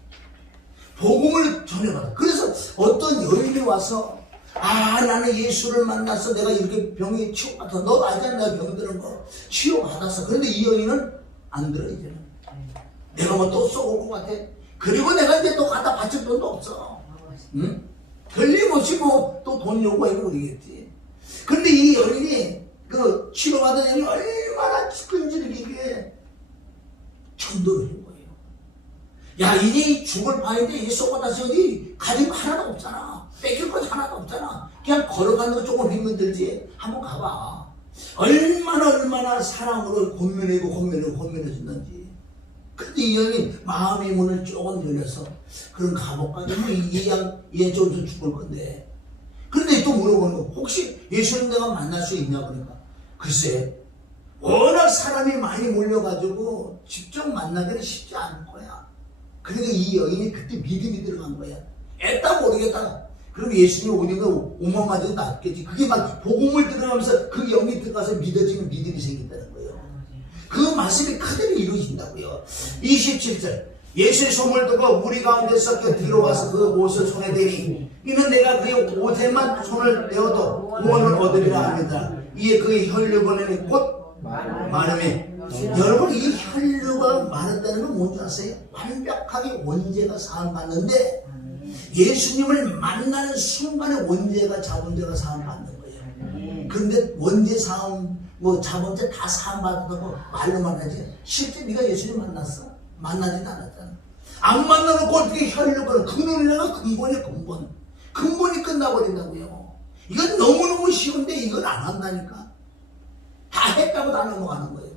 복음을 전해받아. 그래서 어떤 여인이 와서 나는 예수를 만나서 내가 이렇게 병이 치유받아. 너 알잖아 내가 병드는 거 치유받았어. 그런데 이 여인은 안 들어 이제는. 내가 뭐 또 쏘고 것 같아. 그리고 내가 이제 또 갖다 바칠 돈도 없어. 응? 틀림없이 뭐 또 돈 요구하고 그러겠지. 그런데 이 여인이 그 치료받은 여인이 얼마나 끈질기게 전도를 한 거예요. 야 이제 죽을 판인데 이 쏘고다시 어디 가진 거 하나도 없잖아. 뺏길 거 하나도 없잖아. 그냥 걸어가는 거 조금 힘들지. 한번 가봐. 얼마나 사랑으로 곤면해주는지. 근데 이 여인이 마음의 문을 조금 열려서 그런 감옥까지 뭐 얘 좀 죽을 건데. 그런데 또 물어보는 거 혹시 예수님 내가 만날 수 있냐 그러니까 글쎄 워낙 사람이 많이 몰려가지고 직접 만나기는 쉽지 않을 거야. 그러니까 이 여인이 그때 믿음이 들어간 거야. 애따 모르겠다. 그럼 예수님 오니까 오만가지도 낫겠지. 그게 막 복음을 들어가면서 그 영이 들어가서 믿어지면 믿음이 생긴다는 거예요. 그 말씀이 그대로 이루어진다고요. 27절 예수의 소문을 듣고 우리 가운데 섞여 들어와서 그 옷을 손에 대니 이는 내가 그의 옷에만 손을 대어도 구원을 얻으리라 합니다. 이에 그의 혈류번에는 곧 마름에 여러분 이 혈류가 마른다는 건 뭔지 아세요? 완벽하게 원죄가 사함받는데 예수님을 만나는 순간에 원죄가 자범죄가 사함받는 거예요. 그런데 원죄 사함 뭐 자범죄 다 사함받았다고 말로만 하지 실제 네가 예수님 만났어? 만나지도 않았잖아. 안 만나놓고 어떻게 혈류가 근원이라가 근본이 끝나버린다고요. 이건 너무너무 쉬운데 이걸 안 한다니까. 다 했다고 다 넘어가는 거예요.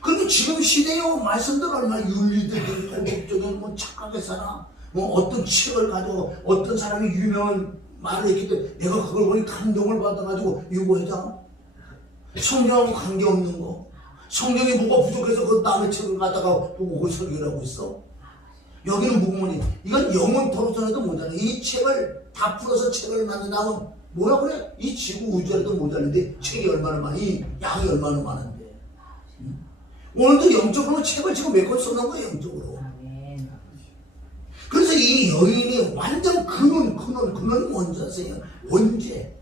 그런데 지금 시대의 말씀들 얼마나 윤리들이 도덕적인 뭐 착하게 살아. 뭐 어떤 책을 가지고 어떤 사람이 유명한 말을 했기 때문에 내가 그걸 보니 감동을 받아가지고 유고회장 성경하고 관계없는 거 성경이 뭐가 부족해서 그 남의 책을 갖다가 보고 그 설교를 하고 있어. 여기는 무구문이 이건 영혼 토로전에도 모자라. 이 책을 다 풀어서 책을 만든다면 뭐라 그래? 이 지구 우주에도 모자른데 책이 얼마나 많아? 이 양이 얼마나 많은데. 오늘도 영적으로 책을 지금 몇 권 써놓은 거야 영적으로. 그래서 이 여인이 완전 근원 뭔지 아세요? 원죄.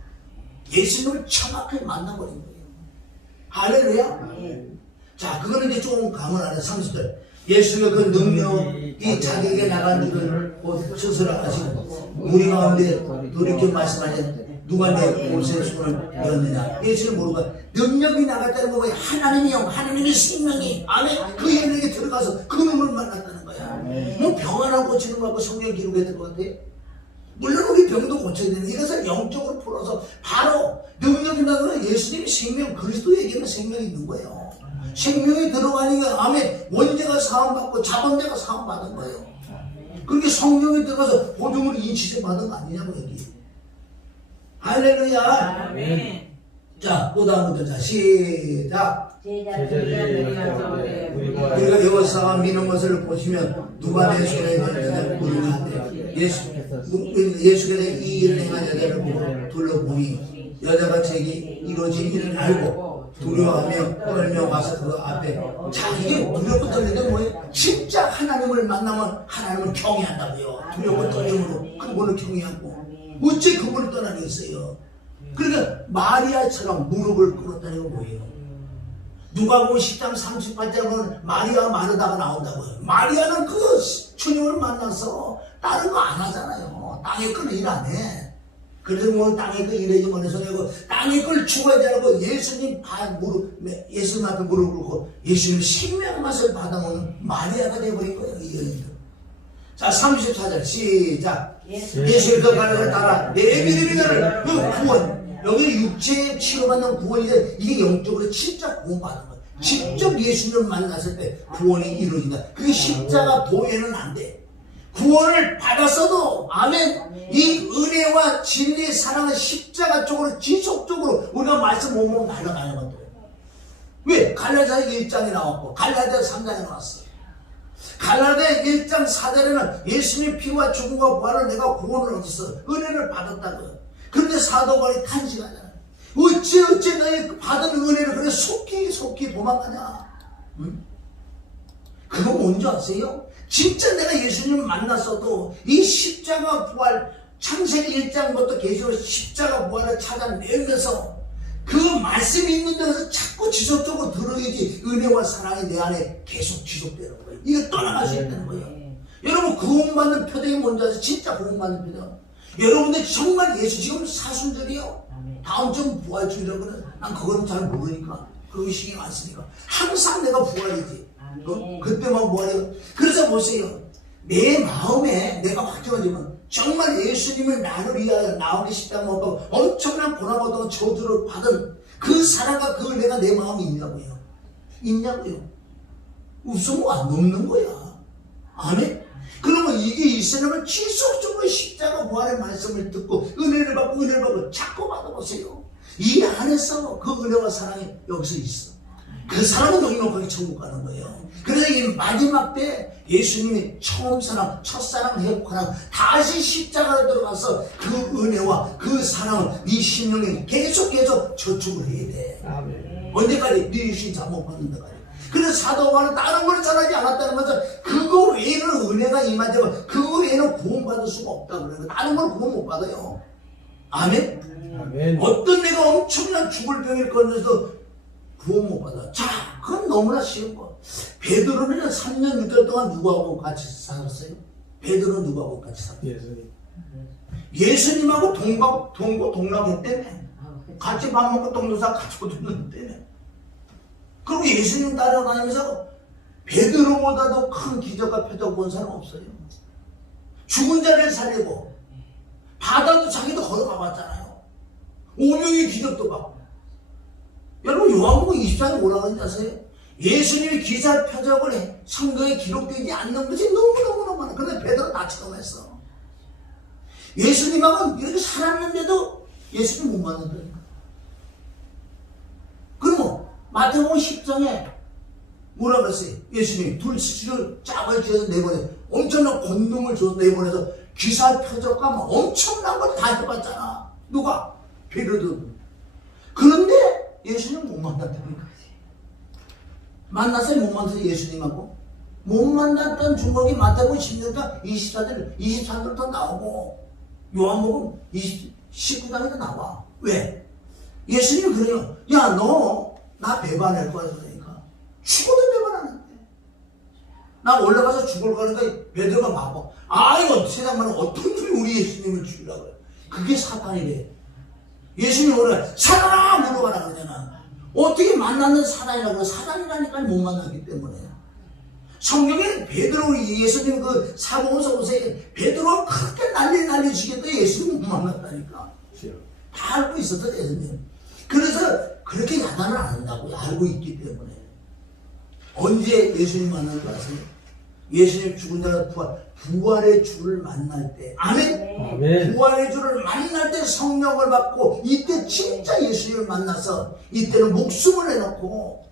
예수님을 정확하게 만나버린 거예요. 할렐루야. 자 그거는 이제 조금 감을 안해 30절. 예수의 그 능력이 자기에게 나간 줄을 스스로 하시고 우리 가운데 돌이켜 말씀하셨는데 누가 내 옷에 손을 대었느냐. 예수는 모르고 능력이 나갔다는 거 뭐야? 하나님의 영, 하나님의 생명이 아멘. 그 영역에 들어가서 그 눈을 만났다는 거야. 뭐 병 하나 고치는 거 갖고 성경 기록에 들어갔대. 물론 우리 병도 고쳐야 되는데 이것을 영적으로 풀어서 바로 능력이 나가면 예수님이 생명 그리스도에게는 생명이 있는 거예요. 생명이 들어가니까 아멘. 원죄가 사함받고 자범죄가 사함받은 거예요. 그렇게 성령이 들어가서 보증으로 인치세 받은 거 아니냐고 여기. 할렐루야. 아멘. 자, 그 다음부터 자 시작. 제자들이 여쭤오되 우리가 여호사가 미는 것을 보시면 누가 내 손에 던지냐 물으는데 예수께서 이 일을 행한 여자를 보고 둘러보니 여자가 제게 이루어진 일을 알고 두려워하며 떨며 와서 그 앞에 자 이게 두렵고 떨리는 게 뭐예요? 진짜 하나님을 만나면 하나님을 경외한다고요. 두렵고 떨림으로 그분을 경외하고 어째 그분을 떠나겠어요? 그러니까 마리아처럼 무릎을 꿇었다는 건 뭐예요? 누가복음 10장 38절은 마리아 마르다가 나온다고요. 마리아는 그 주님을 만나서 다른 거 안 하잖아요. 땅의 걸 일 안 해. 그래서 뭐 땅의 걸 일하지 못해서 내고 땅의 걸 죽어야 되고 예수님 예수님 앞에 무릎 꿇고 예수님 생명 맛을 받아먹는 마리아가 되어버린 거예요. 이 여인들. 자 34절 시작. 예수께서 가르쳐 따라 내 믿음이 너를 그 구원 여기 육체에 치료받는 구원이 이게 영적으로 진짜 구원받는 거예요. 직접 예수님을 만났을 때 구원이 이루어진다. 그게 십자가 도에는 안 돼. 구원을 받았어도 아멘. 이 은혜와 진리의 사랑은 십자가 쪽으로 지속적으로 우리가 말씀 못 보면 날아가는 것도. 왜? 갈라디아 1장이 나왔고 갈라디아 3장이 나왔어. 갈라디아 1장 4절에는 예수님의 피와 죽음과 부활을 내가 구원을 얻었어. 은혜를 받았다고요. 그런데 사도 바울이 탄식하잖아. 어째 너희 받은 은혜를 그래 속히 도망가냐? 응? 그거 뭔지 아세요? 진짜 내가 예수님을 만났어도 이 십자가 부활 창세기 1장부터 계시록 십자가 부활을 찾아내면서 그 말씀이 있는 데서 자꾸 지속적으로 들어야지 은혜와 사랑이 내 안에 계속 지속되는 거예요. 이거 떠나갈 수 있다는 거예요. 여러분 구원받는 표정이 뭔지 아세요? 진짜 구원받는 표정. 여러분들 정말 예수 지금 사순절이요. 다음 주는 부활주의라고 그래. 난 그거는 잘 모르니까. 그거 신경 안 쓰니까. 항상 내가 부활이지. 그때만 부활이요. 그래서 보세요. 내 마음에 내가 확정하지만 정말 예수님을 나를 위하여 나오기 싶다고 하고 엄청난 고난과 저주를 받은 그 사랑과 그 은혜가 내 마음에 있냐고요. 있냐고요. 웃으면 안 넘는 거야. 아멘? 그러면 이게 있으려면 지속적으로 십자가 부활의 말씀을 듣고 은혜를 받고 자꾸 받아보세요. 이 안에서 그 은혜와 사랑이 여기서 있어. 그 사람은 넉넉하게 천국 가는 거예요. 그래서 이 마지막 때 예수님이 처음 사랑, 첫사랑 회복하라 다시 십자가로 들어가서 그 은혜와 그 사랑을 네 심령에 계속 저축을 해야 돼. 아멘. 언제까지? 네 유신 잘못 받는 데까지. 그래서 사도 바울은 다른 걸 전하지 않았다는 것은 그거 외에는 은혜가 임하지만 그거 외에는 구원받을 수가 없다. 그러는 거예요. 다른 걸 구원 못 받아요. 아멘? 아멘. 어떤 내가 엄청난 죽을 병을 걸면서 구원 못 받아. 자, 그건 너무나 쉬운 거. 베드로는 3년 6개월 동안 누구하고 같이 살았어요? 베드로는 누구하고 같이 살았어요? 예수님하고 동락했다며. 같이 밥 먹고 동료사 같이 오셨는데. 그리고 예수님 따라다니면서 베드로보다도 큰 기적과 표적 본 사람 없어요. 죽은 자를 살리고 바다도 자기도 걸어가 봤잖아요. 오명의 기적도 받고. 여러분 요한복음 24장 뭐라고 하는지 아세요? 예수님이 기사 표적을 성경에 기록되지 않는 것이 너무너무 많아. 그런데 베드로 나처럼 했어. 예수님하고 이렇게 살았는데도 예수님 못 만난다니까. 그리고 마태복음 10장에 뭐라 그랬어요? 예수님이 둘을 짝을 지어서 내보내 엄청난 권능을 줘서 내보내서 기사 표적과 막 엄청난 걸 다 해봤잖아. 누가? 베드로. 그런데 예수님 못 만났다니까. 만났어요? 못 만났어요? 예수님하고? 못 만났던 주먹이 마태복음 16장 23절부터 나오고 요한복음 19장에도 나와. 왜? 예수님이 그래요. 야, 너 나 배반할 거야. 그러니까 죽어도 배반 안 한대. 나 올라가서 죽을 거니까 베드로가 막고 이거 세상만은 어떤 놈이 우리 예수님을 죽이려고 그래. 그게 사탄이래. 예수님이 오래 사단아 물어봐라 그러잖아. 어떻게 만났는 사단이라고 그래. 사단이라니까 못 만났기 때문에. 성경에 베드로 예수님 그 사복음서 보세요. 베드로가 그렇게 난리 치겠다 예수님 못 만났다니까. 다 알고 있었어 예수님. 그래서 그렇게 야단을 안 한다고요. 알고 있기 때문에. 언제 예수님 만날 줄 아세요? 예수님 죽은 자가 부활의 주를 만날 때. 아멘? 아멘. 부활의 주를 만날 때 성령을 받고 이때 진짜 예수님을 만나서 이때는 목숨을 내놓고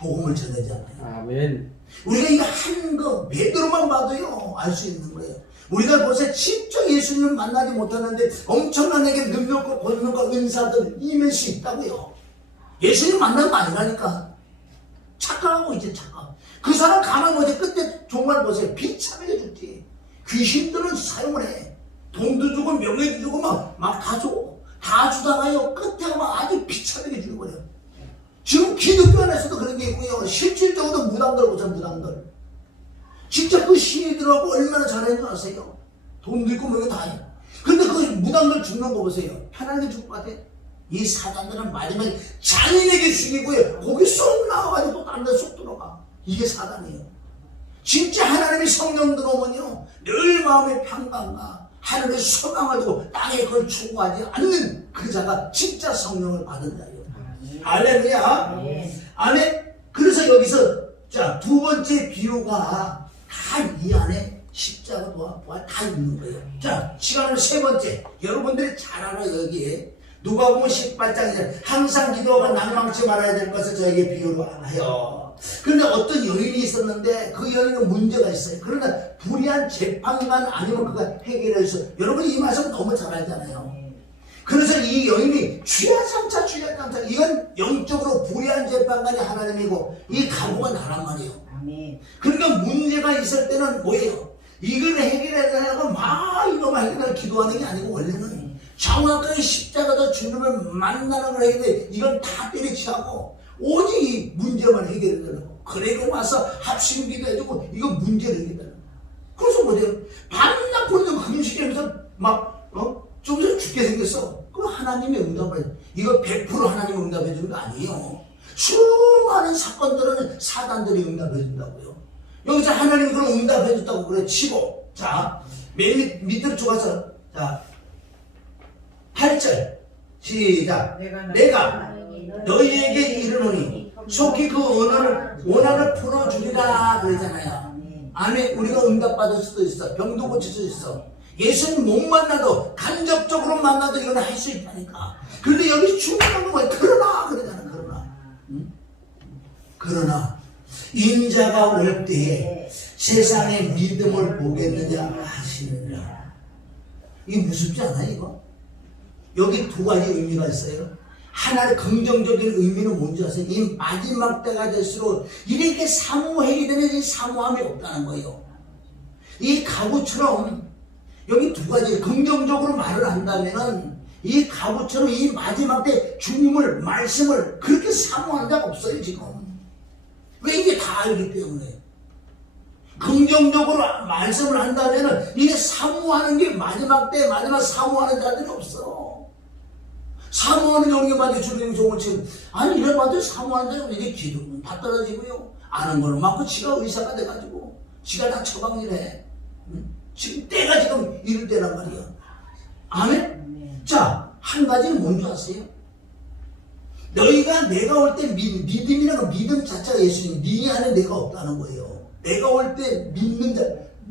복음을 전하잖아요. 아멘. 우리가 이거 한 거 베드로만 봐도요 알 수 있는 거예요. 우리가 보세요. 직접 예수님을 만나지 못하는데 엄청나게 능력과 권능과 은사들 임할 수 있다고요. 예수님 만나면 아니라니까. 착각하고 이제 착각. 그 사람 가만 보세요. 끝에 정말 보세요. 비참하게 죽지. 귀신들은 사용을 해. 돈도 주고 명예도 주고 막 다 줘. 다 주다가요 끝에 막 아주 비참하게 죽어버려요. 지금 기독교 안에서도 그런 게 있고요. 실질적으로 무당들 보세요. 무당들. 진짜 그 신이들하고 얼마나 잘하는 줄 아세요? 돈도 있고 뭐 이거 다 해요. 근데 그 무당들 죽는 거 보세요. 편하게 죽을 것 같아요. 이 사단들은 마지막에 잔인하게 죽이고요. 거기 쏙 나와가지고 또 다른 데 쏙 들어가. 이게 사단이에요. 진짜 하나님의 성령 들어오면요. 늘 마음의 평강과 하늘의 소망을 두고 땅에 그걸 추구하지 않는 그 자가 진짜 성령을 받은 자예요. 할렐루야. 아멘. 그래서 여기서 자, 두 번째 비유가 다 이 안에 십자가 부활 다 있는 거예요. 자, 시간으로 세 번째. 여러분들이 잘 알아요. 여기에 누가복음 18장에 항상 기도하고 낭망치 말아야 될 것을 저에게 비유로 하여. 그런데 어떤 여인이 있었는데 그 여인은 문제가 있어요. 그러나 불의한 재판관 아니면 그가 해결해서 여러분이 이 말씀 너무 잘 알잖아요. 그래서 이 여인이 주야장차 이건 영적으로 불의한 재판관이 하나님이고 이 가부가 나란 말이에요. 그러니까 문제가 있을 때는 뭐예요? 이걸 해결해야 되냐고 막 이거만 해결하려 기도하는 게 아니고 원래는 정확하게 십자가도 주님을 만나는 걸 해야 돼. 이건 다 때려치하고 오직 이 문제만 해결해야 되고 그리고 와서 합심기도 해주고 이거 문제를 해결해야 돼. 그래서 뭐래요? 밤낮 보내도 금식하면서 막 좀 전에 죽게 생겼어. 그럼 하나님이 응답을 해. 이거 100% 하나님이 응답해 주는 거 아니에요. 수많은 사건들은 사단들이 응답해 준다고요. 여기서 하나님이 그럼 응답해 줬다고 그래 치고. 자, 맨 밑으로 들어가서 자 8절 시작. 내가 너희에게 이르노니 속히 그 원한을 풀어주리라 그러잖아요. 안에 우리가 응답받을 수도 있어. 병도 고칠 수 있어. 예수님 못 만나도 간접적으로 만나도 이건 할 수 있다니까. 그런데 여기 중요한 건 뭐야? 그러나 그러잖아. 그러나 인자가 올 때에 세상의 믿음을 보겠느냐 하시느니라. 이게 무섭지 않아요 이거? 여기 두 가지 의미가 있어요. 하나의 긍정적인 의미는 뭔지 아세요? 이 마지막 때가 될수록 이렇게 사모해야 되는 이 사모함이 없다는 거예요. 이 가부처럼 여기 두 가지 긍정적으로 말을 한다면은 이 가부처럼 이 마지막 때 주님을 말씀을 그렇게 사모하는 자가 없어요 지금. 왜 이게 다 알기 때문에. 긍정적으로 말씀을 한다면은 이게 사모하는 게 마지막 때 마지막 사모하는 자들이 없어. 사모하는 영역만이 주님 종을 치고 아니 이래 봐도 사모하는 자가 이게 기도는 다 떨어지고요. 아는 걸 맞고 지가 의사가 돼가지고 지가 다 처방이래. 지금 때가 지금 이럴 때란 말이야. 아멘? 자, 한 가지는 뭔지 아세요? 너희가 내가 올 때 믿음이라는 믿음 자체가 예수님 네 안에 내가 없다는 거예요. 내가 올 때 믿는 자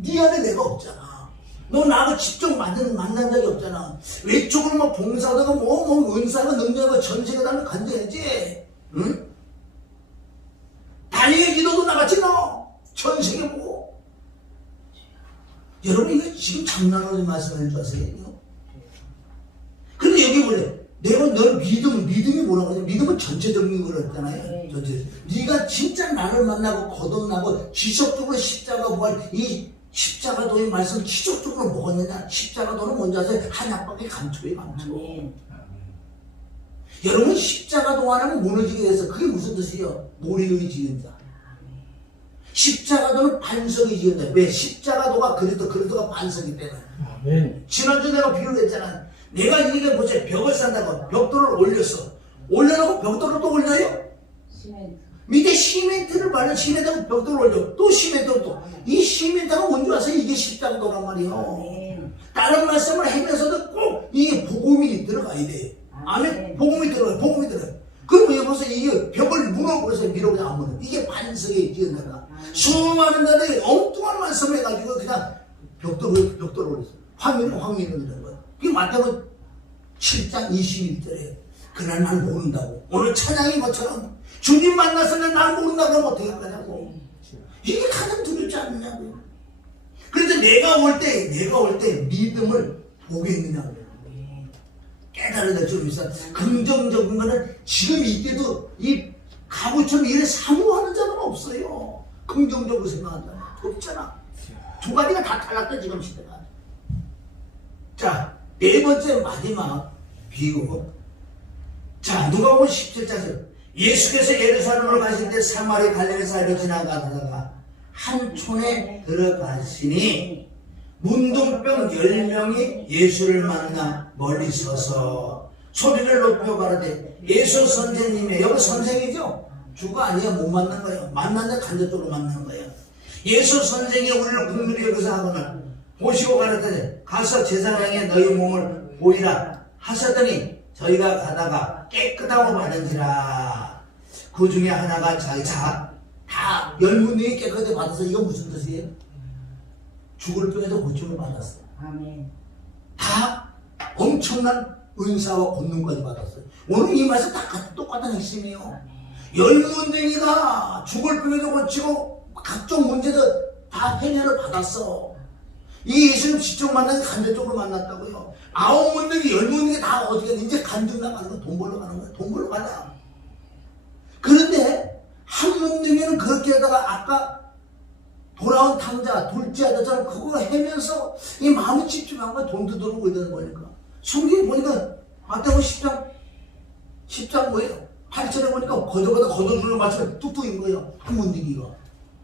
네 안에 내가 없잖아. 너 나하고 직접 만난 적이 없잖아. 외적으로 뭐 봉사다가 뭐 은사가 능력하고 전세가 다면 간절하지. 응? 다니엘 기도도 나같이 너 전세계 보고. 여러분 이거 지금 장난으로 말씀하는 줄 아세요? 근데 여기 보래. 내가 널 믿음이 뭐라고 하냐? 믿음은 전체적인 걸 했잖아요. 전체. 네가 진짜 나를 만나고 거듭나고 지속적으로 십자가 부활 이 십자가도의 말씀 지속적으로 먹었느냐? 십자가도는 뭔지 아세요? 한약밖에 감초에 감초. 여러분 십자가도 안 하면 무너지게 돼서 그게 무슨 뜻이에요? 모리의 지은 자. 십자가도는 반석이 지은 자. 왜? 십자가도가 그리스도가 반석이 때문에. 아멘. 지난주 내가 비유를 했잖아. 내가 이게 보세요. 벽을 산다고 벽돌을 올렸어. 올려놓고 벽돌을 또 올려요? 밑에 시멘트를 발라 시멘트하고 벽돌을 올려. 또 시멘트를 또. 이 시멘트가 뭔지 아세요? 이게 십자가도란 말이에요. 다른 말씀을 하면서도 꼭 이 복음이 들어가야 돼. 아멘? 복음이 들어가요. 그럼 여보세요. 이게 벽을 무너버려서 밀어보자 안 무너. 이게 반석에 지은다가 수많은 자들이 엉뚱한 말씀을 해가지고 그냥 벽돌을 올렸어. 황미는 되는 거야. 그게 맞다면 7장 21절에 그러나 난 모른다고. 오늘 찬양인 것처럼 주님 만나서는 난 모른다고 하면 어떻게 할 거냐고. 이게 가장 두렵지 않느냐고요. 그래서 내가 올 때 믿음을 보겠느냐고. 깨달아야 좀 있어. 긍정적인 거는 지금 이때도 이 가부처럼 일에 사모하는 자는 없어요. 긍정적으로 생각한다. 없잖아. 두 가지가 다 달랐다 지금 시대가. 자, 네 번째 마지막 비유. 자, 누가복음 17장. 예수께서 예루살렘으로 가실 때 사마리 갈릴리 사이로 지나가다가 한 촌에 들어가시니 문둥병 10명이 예수를 만나 멀리 서서 소리를 높여 가라되 예수 선생님의, 여기 선생이죠? 주가 아니야. 못 만난 거예요. 만났는데 간접적으로 만난 거예요. 예수 선생이 우리를 국률이 여기서 하거늘 보시고 가라되 가서 제사장에 너희 몸을 보이라 하셨더니 저희가 가다가 깨끗하고 받은지라. 그 중에 하나가 다 열문이 깨끗하게 받아서. 이거 무슨 뜻이에요? 죽을 병에서 고침을 받았어요. 아멘. 다 엄청난 은사와 권능까지 받았어요. 오늘 이 말씀 다 똑같은 핵심이에요. 열문댕이가 죽을 병에서 고치고 각종 문제들 다 해결을 받았어. 이 예수님 직접 만나서 간접적으로 만났다고요. 9문댕이 10문댕이 다 어떻게 이제 간증 나가는 거야. 돈 벌러 가는 거야. 돈 벌러 가자. 그런데 한 문댕이는 그렇게 하다가 아까 돌아온 탕자, 둘째 아들처럼 그거 해면서 이 마음이 집중한 거야. 돈도 들어오고 이러는 거니까. 성경에 보니까 마태복음 10장 뭐예요? 8절에 보니까 거저주는 마치면 뚝뚝인 거예요. 한 문둥이가.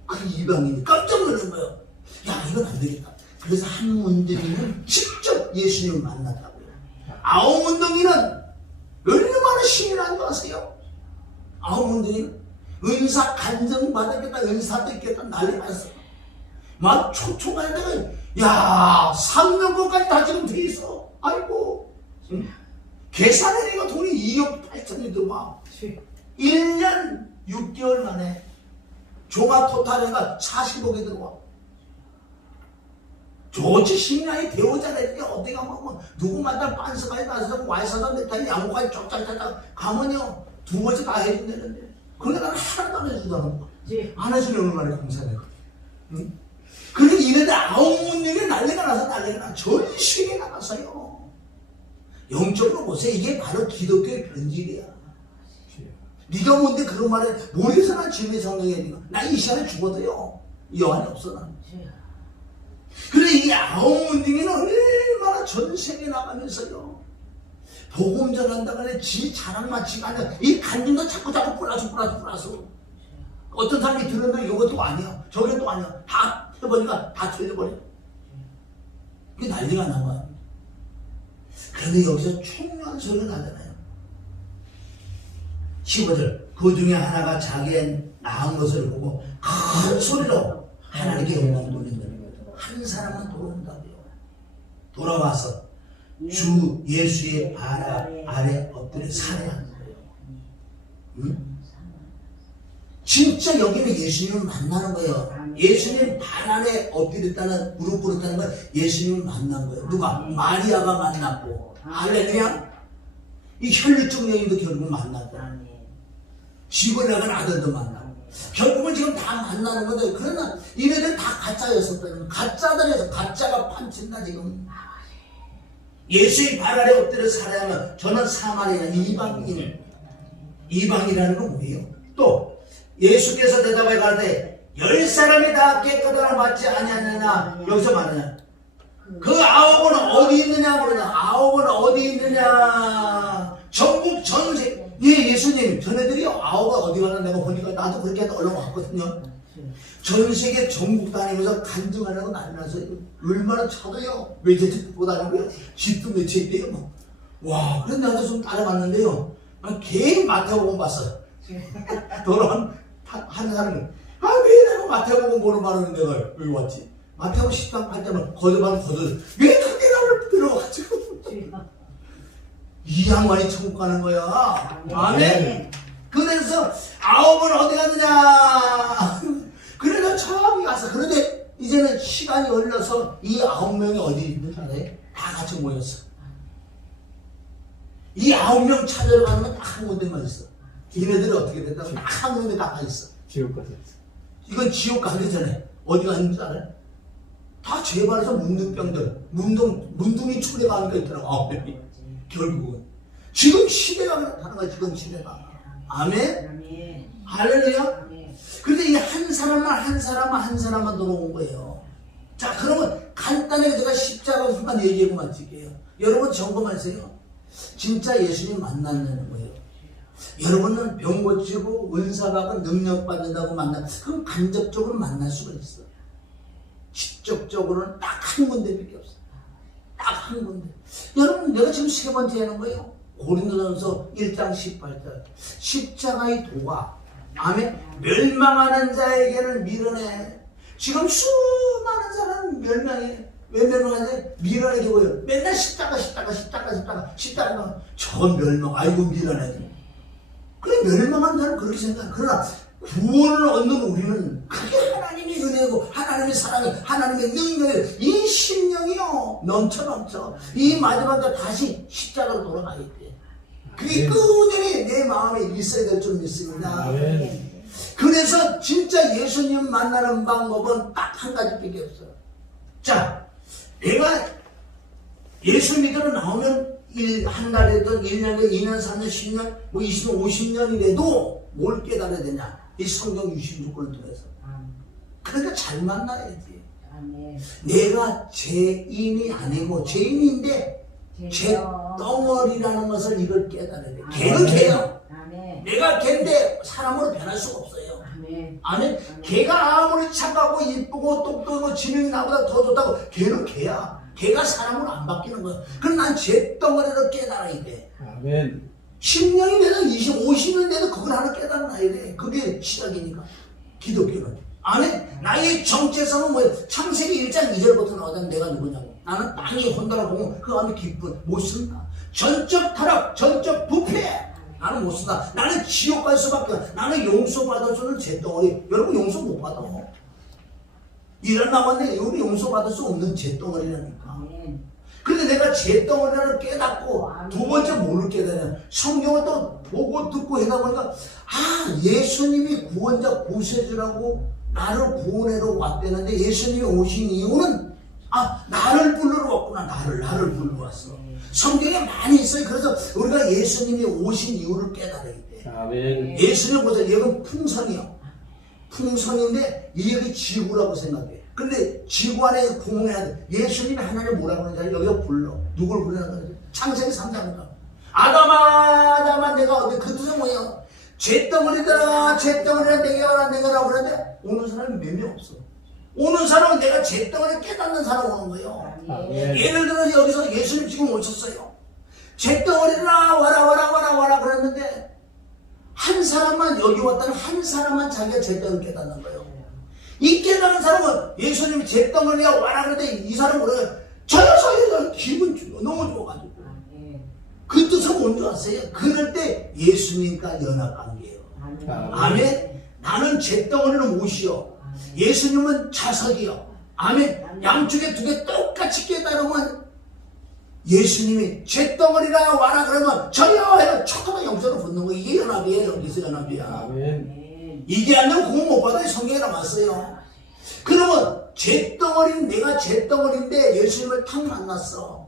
그 이방인이 깜짝 놀란 거예요. 야, 이건 안 되겠다. 그래서 한 문둥이는 직접 예수님을 만났다고요. 9문둥이는 얼마나 신이 난 줄 아세요? 9문둥이는 은사 간증 받았겠다, 은사도 있겠다, 난리 났어. 막 초초갈 때가, 야, 3년간까지 다 지금 돼 있어. 아이고. 응? 계산해니까 돈이 2억 8천이 들어와. 1년 6개월 만에 종합 토탈해가 40억이 들어와. 좋지, 신랑이 배우자라니까 어디 가면 누구 만날 빤스까지 나서고 와이사다 내탈 양호까지 쫙쫙쫙 가면요 2번째 다 해준다는데. 그런데 나는 하나도 안 해주다는 거야. 안 해주면 얼마나 감사해요. 응? 그런데 이래도 9문둥이 난리가 나서 전 신이 나갔어요. 영적으로 보세요. 이게 바로 기독교의 변질이야. 네가 뭔데 그런 말에 모르겠어. 난 주님의 성령이야. 네가. 나 이 시간에 죽어도요 여한이 없어. 난. 그런데 이 9문둥이는 얼마나 전 세계 나가면서요 복음 전한다고 하는데 지 자랑만치가 아니라 이 간증도 자꾸 플러스. 어떤 사람이 들었는데 이것도 아니야, 저것도 아니야. 다 해보니까 다 틀려버려. 그게 난리가 난 거야. 그런데 여기서 총명한 소리가 나잖아요. 15절. 그 중에 하나가 자기의 나은 것을 보고 큰 소리로 하나님께 영광 돌린다. 한 사람은 돌아온다고요. 돌아와서 주 예수의 발 아래 엎드려 살해하는 거예요. 응? 진짜 여기는 예수님을 만나는 거예요. 예수님 발 아래 엎드렸다는, 무릎 꿇었다는 건 예수님을 만난 거예요. 누가? 마리아가 만났고, 할렐루야. 이 혈류증 여인도 결국 만났고, 집을 나간 아들도 만나고, 결국은 지금 다 만나는 건데, 그러나 이네들 다 가짜였었다는 거예요. 가짜들에서 가짜가 판친다 지금. 예수의 발 아래 엎드려 살아야면 저는 사마리아 이방이라는 건 뭐예요? 또 예수께서 대답해 가라되 10사람이 다 깨끗함을 받지 아니하느냐. 여기서 말하냐, 그 9은 어디 있느냐 그러냐. 9은 어디 있느냐. 전국 전세. 예, 예수님 전애들이요 9가 어디 가나 내가 보니까 나도 그렇게 하다 얼른 왔거든요. 전세계 전국 다니면서 간증하려고 난리 나서 얼마나 차도요 몇째 못 다니고요. 집도 몇 채 있대요. 뭐. 와, 그래서 나도 좀 따라갔는데요. 개인 마태복음 봤어요. 돌아온 한 사람이, 아, 왜 내가 마태복음 보는 말하는 내가 여기 왔지? 마태복음 10장 8장은 거듭하면 왜 그렇게 나를 들어가지고 이 양반이 천국 가는 거야. 아멘. 그래서 9은 어디 갔느냐. 그래서 저기 가서. 그런데 이제는 시간이 흘러서 이 9명이 어디 있는지 알아요? 다 같이 모였어. 이 9명 찾으러 가는 건 딱 한 군데만 있어. 얘네들이 어떻게 된다고 딱 한 군데 나가 있어. 지옥 가서. 이건 지옥 가기 전에 어디 가는지 알아요? 다 재발해서 문둥병들, 문둥이 초래가 있더라고. 9명이. 결국은. 지금 시대가 나타나는 거야, 지금 시대가. 아멘? 할렐루야? 그런데 이 한 사람만 들어온 거예요. 자, 그러면 간단하게 제가 십자가만 얘기하고 마칠게요. 여러분 점검하세요. 진짜 예수님 만났냐는 거예요. 여러분은 병 고치고 은사 받고 능력 받는다고 그럼 간접적으로 만날 수가 있어. 직접적으로는 딱 한 군데밖에 없어. 딱 한 군데. 여러분, 내가 지금 세 번째 하는 거예요. 고린도전서 1장 18절. 십자가의 도가, 아멘, 멸망하는 자에게는 밀어내. 지금 수많은 사람은 멸망해. 왜 멸망하지? 밀어내고요. 맨날 십자가. 저 멸망, 아이고 밀어내지. 그래, 멸망한 자는 그렇게 생각해. 그러나 구원을 얻는 우리는 그게 하나님의 은혜고 하나님의 사랑이 하나님의 능력이 이 심령이요 넘쳐 이 마지막에 다시 십자가로 돌아가야 돼. 그게 꾸준히 내 마음에 있어야 될 줄 믿습니다. 그래서 진짜 예수님 만나는 방법은 딱 한 가지밖에 없어요. 자, 내가 예수 믿으러 나오면 한 달이든 1년이든 2년, 4년, 10년, 뭐 20년, 50년이라도 뭘 깨달아야 되냐? 이 성경 66권을 통해서. 그러니까 잘 만나야지. 내가 죄인이 아니고 죄인인데 죄덩어리라는 것을 이걸 깨달아야 돼. 개는 개야. 내가 개인데 사람으로 변할 수가 없어요. 아멘. 개가 아무리 착하고 이쁘고 똑똑하고 지능이 나보다 더 좋다고 개는 개야. 개가 사람으로 안 바뀌는 거야. 그럼 난 죄덩어리를 깨달아야 돼. 아멘. 10년이 돼도 50년 돼도 그걸 하나 깨달아야 돼. 그게 시작이니까. 기독교는. 아멘. 나의 정체성은 뭐예요? 창세기 1장 2절부터 나오자면 내가 누구냐고. 나는 땅이 혼다라 보면 그 안에 기쁨 못 쓴다. 전적 타락, 전적 부패. 나는 못 쓴다. 나는 지옥 갈 수밖에 없다. 나는 용서받을 수는 죄덩어리. 여러분 용서 못 받아. 이런 남았는데 우리 용서받을 수 없는 죄덩어리라니까. 근데 내가 죄덩어리를 깨닫고 두 번째 뭐를 깨닫냐? 성경을 또 보고 듣고 하다 보니까 예수님이 구원자 구세주라고 나를 구원하러 왔다는데 예수님이 오신 이유는 나를 부르러 왔구나. 나를 부르러 왔어. 성경에 많이 있어요. 그래서 우리가 예수님이 오신 이유를 깨달아야 돼. 아멘. 예수님 보자. 여기는 풍선이요. 풍선인데 여기 지구라고 생각해. 근데 지구 안에 구멍해야 돼. 예수님이 하나님 뭐라고 하는지 여기가 불러. 누굴 부르는 거지? 창세기 3장인가. 아담아 내가 어디 그 뜻은 뭐야? 죄덩어리들아 내게 와라 그러는데 오는 사람이 몇 명 없어. 오는 사람은 내가 죄덩어리 깨닫는 사람 오는 거예요. 예를 들어서 여기서 예수님 지금 오셨어요. 죄덩어리라 와라 그랬는데 한 사람만 여기 왔다는 한 사람만 자기가 죄덩어리 깨닫는 거예요. 이 깨닫는 사람은 예수님이 죄덩어리야 와라 그랬는데 이 사람은 뭐래요? 저요 기분 좋아. 너무 좋아가지고. 그 뜻은 뭔지 아세요? 그럴 때 예수님과 연합관계예요. 아멘. 나는 죄덩어리는 못이요. 예수님은 자석이요. 아멘. 양쪽에 두 개 똑같이 깨달으면 예수님이 죄덩어리라 와라 그러면 저요 해서 척하면 영적으로 붙는 거. 이게 연합이에요. 여기서 연합이야. 아멘. 이게 안 되면 구원 못 받아요. 성경에 나왔어요. 그러면 죄덩어리는 내가 죄덩어리인데 예수님을 탁 만났어.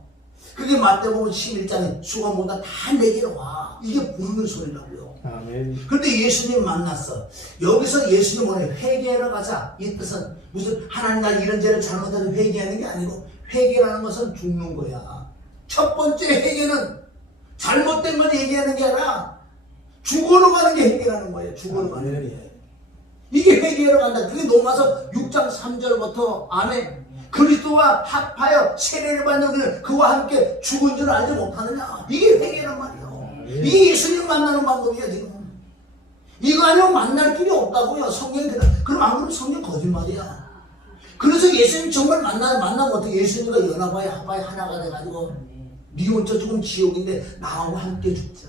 그게 마태복음 11장에 수고보다 다 내게로 와. 이게 부르는 소리라고요. 아멘. 그런데 예수님 만났어. 여기서 예수님 뭐래? 회개하러 가자. 이 뜻은 무슨 하나님 나 이런 죄를 잘못해서 회개하는 게 아니고 회개라는 것은 죽는 거야. 첫 번째 회개는 잘못된 걸 얘기하는 게 아니라 죽어로 가는 게 회개라는 거예요. 죽어로 가는 게. 이게 회개하러 간다. 그게 로마서 6장 3절부터 아멘. 그리스도와 합하여 세례를 받는 그와 함께 죽은 줄 알지 못하느냐. 이게 회개란 말이에요. 이게 예수님 만나는 방법이에요. 지금 이거 아니면 만날 길이 없다고요. 성경이 그럼 안 그러면 성경 거짓말이야. 그래서 예수님 정말 만나면 어떻게 예수님과 연합하여 합하여 하나가 돼가지고 네 혼자 죽으면 지옥인데 나하고 함께 죽자.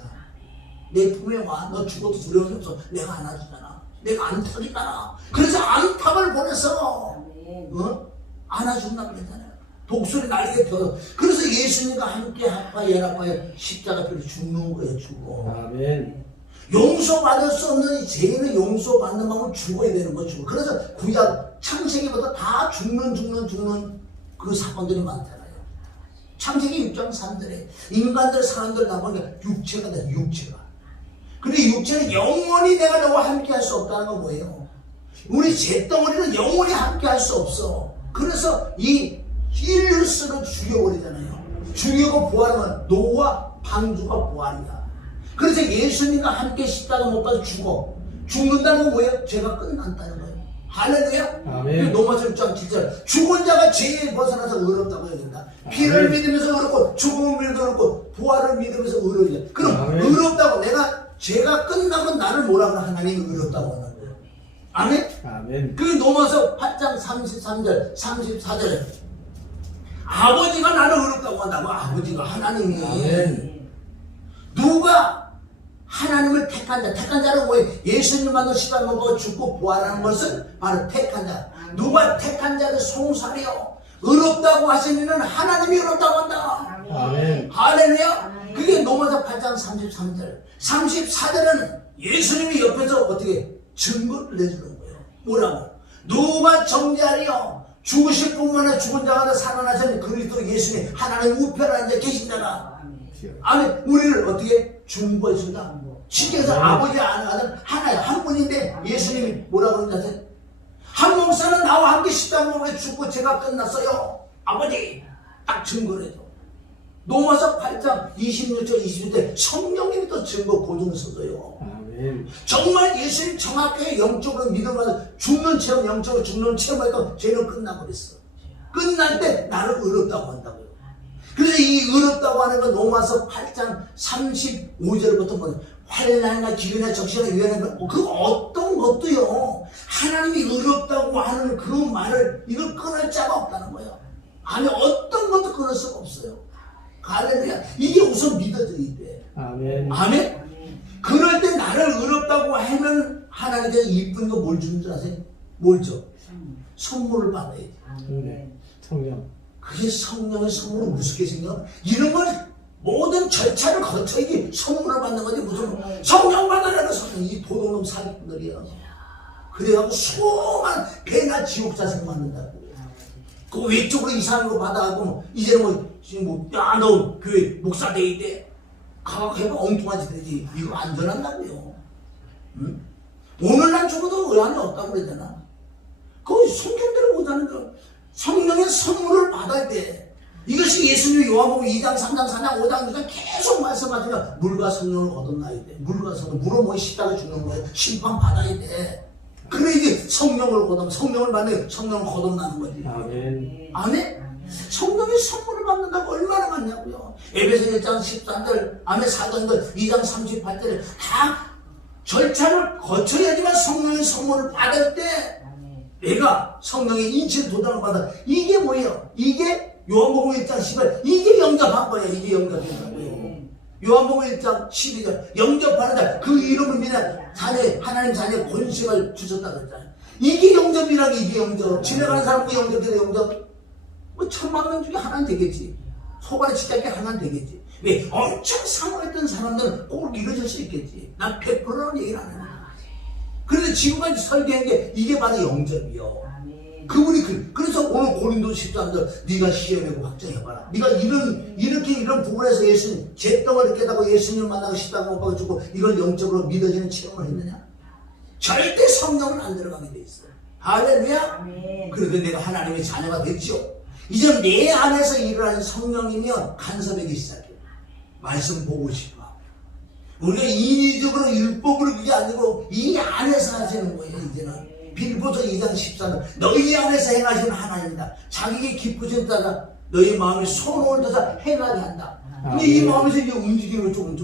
내 품에 와. 너 죽어도 두려움이 없어. 내가 안아주잖아. 내가 안타주잖아. 그래서 안탁을 보내서 안아준다고 그랬잖아요. 독수리 날개 펴서. 그래서 예수님과 함께 합하여 연합하여 십자가뼈로 죽는 거예요. 죽어. 아멘. 용서받을 수 없는 죄는 용서받는 마음을 죽어야 되는 거 죽어. 그래서 구약 창세기부터 다 죽는 그 사건들이 많잖아요. 창세기 6장 3절에 인간들 사람들 다 보니까 육체가 돼. 육체가. 근데 육체는 영원히 내가 너와 함께 할 수 없다는 건 뭐예요? 우리 죄덩어리는 영원히 함께 할 수 없어. 그래서 이 힐루스를 죽여버리잖아요. 죽이고 부활하면 노와 방주가 부활이야. 그래서 예수님과 함께 십자가 못 박아 죽어. 죽는다는 건 뭐예요? 죄가 끝난다는 거예요. 할렐루야. 아멘. 로마서 6장 7절 죽은 자가 죄에 벗어나서 의롭다고 해야 된다. 피를 아멘. 믿으면서 의롭고 죽음을 믿으면서 의롭고 부활을 믿으면서 의롭다. 그럼 아멘. 의롭다고 내가 죄가 끝나면 나를 뭐라 그래? 하나님이 의롭다고 하는 거예요. 아멘. 아멘. 그게 로마서 8장 33절 34절에 아버지가 나를 의롭다고 한다고. 아버지가 하나님이. 아멘. 누가 하나님을 택한 자, 택한 자는 뭐예요? 예수님만으로 십자가 못 박아 죽고 부활하는 것은 바로 택한 자. 누가 택한 자를 송사려 의롭다고 하시는 이는 하나님이 의롭다고 한다. 아멘. 할렐루야. 그게 로마서 8장 33절 34절은 예수님이 옆에서 어떻게 증거를 내주는 거예요. 뭐라고? 누가 정죄하리요? 죽으실 뿐만 아니라 죽은 자가 살아나신 그리스도 예수님 하나님 우편에 앉아 계신 자가. 아멘. 우리를 어떻게 중보해준다. 시계에서 아버지 아들 하나야. 한 분인데 예수님이 뭐라고 그러는지 한 목사는 나와 함께 십자가 못 박아 죽고 제가 끝났어요. 아버지 딱 증거를 해줘. 로마서 8장 26절 27절 성령님이 또 증거 고증을 써줘요. 아멘. 정말 예수님 정확하게 영적으로 믿어가서 죽는 체험, 영적으로 죽는 체험하니까 죄는 끝나버렸어. 끝날 때 나를 의롭다고 한다고요. 그래서 이 의롭다고 하는 건 로마서 8장 35절부터 뭐냐, 환난이나 기근이나 적시나 유연한 그 어떤 것도요 하나님이 의롭다고 하는 그 말을 이걸 끊을 자가 없다는 거예요. 아니 어떤 것도 끊을 수가 없어요. 할렐루야. 이게 우선 믿어져야 돼. 아멘. 아멘. 그럴 때 나를 의롭다고 하면 하나님께서 이쁜 거 뭘 주는 줄 아세요? 뭘 줘? 선물을 받아야지. 네. 성령. 그게 성령의 선물은 무섭게 생겨? 이런 걸 모든 절차를 거쳐야지 선물을 받는 거지. 무슨 성령 받으라는 성령. 이 도둑놈 사기꾼들이야. 그래갖고 수많은 배나 지옥 자식 만든다고. 그 외쪽으로 이상한 거 받아갖고 이제는 야 너 교회 목사 돼야 돼. 가갖고 해봐. 엉뚱한 짓 되지. 이거 안전한다고요. 응? 오늘날 죽어도 의안이 없다고 그러잖아. 그 성경대로 못하는 거. 성령의 선물을 받아야 돼. 이것이 예수님이 요한복음 2장 3장 4장 5장 6장 계속 말씀하시면 물과 성령을 거듭나야 돼. 물과 성령. 물은 뭐 십자가 죽는 거예요. 심판 받아야 돼. 그래 이게 성령을 거듭, 성령을 받는 성령을 거듭나는 거지. 아멘. 아멘? 성령의 선물을 받는다고 얼마나 많냐고요. 에베소 1장 13절, 아멘 사도행전 2장 38절에 다 절차를 거쳐야지만 성령의 선물을 받을 때 내가 성령의 인칠 도장을 받아. 이게 뭐예요? 이게 요한복음 1장 10절 이게 영접한 거예요. 이게 영접한 거예요. 요한복음 1장 12절 영접하는 자 그 이름을 믿어 자네 하나님 자네 권세를 주셨다 그랬잖아요. 이게 영접이라고. 이게 영접. 지나가는 사람도 영접이래. 영접. 뭐 1000만 명 중에 하나는 되겠지. 소관의 지자체 하나는 되겠지. 왜? 엄청 사모했던 사람들은 꼭 이루어질 수 있겠지. 난 100%라는 얘기를 안 해요. 그런데 지금까지 설계한 게 이게 바로 영접이요. 그분이 그래서 오늘 고린도 13절 네가 시험해고 확정해봐라. 네가 이런 부분에서 예수님 죄덩어리 깨닫고 예수님을 만나고 십자가 못 박아주고 이걸 영적으로 믿어지는 체험을 했느냐? 절대 성령은 안 들어가게 돼 있어요. 할렐루야. 그래도 내가 하나님의 자녀가 됐죠. 이제 내 안에서 일어나는 성령이면 간섭하기 시작해요. 말씀 보고 싶어. 우리가 인위적으로 율법으로 그게 아니고 이 안에서 하시는 거예요. 이제는 빌보서 2장 14절 너희 안에서 행하시는 하나님이다. 자기에게 기쁘신 자가 너희 마음에 소원을 둬서 행하게 한다. 근데 이 마음에서 이제 움직임을 조금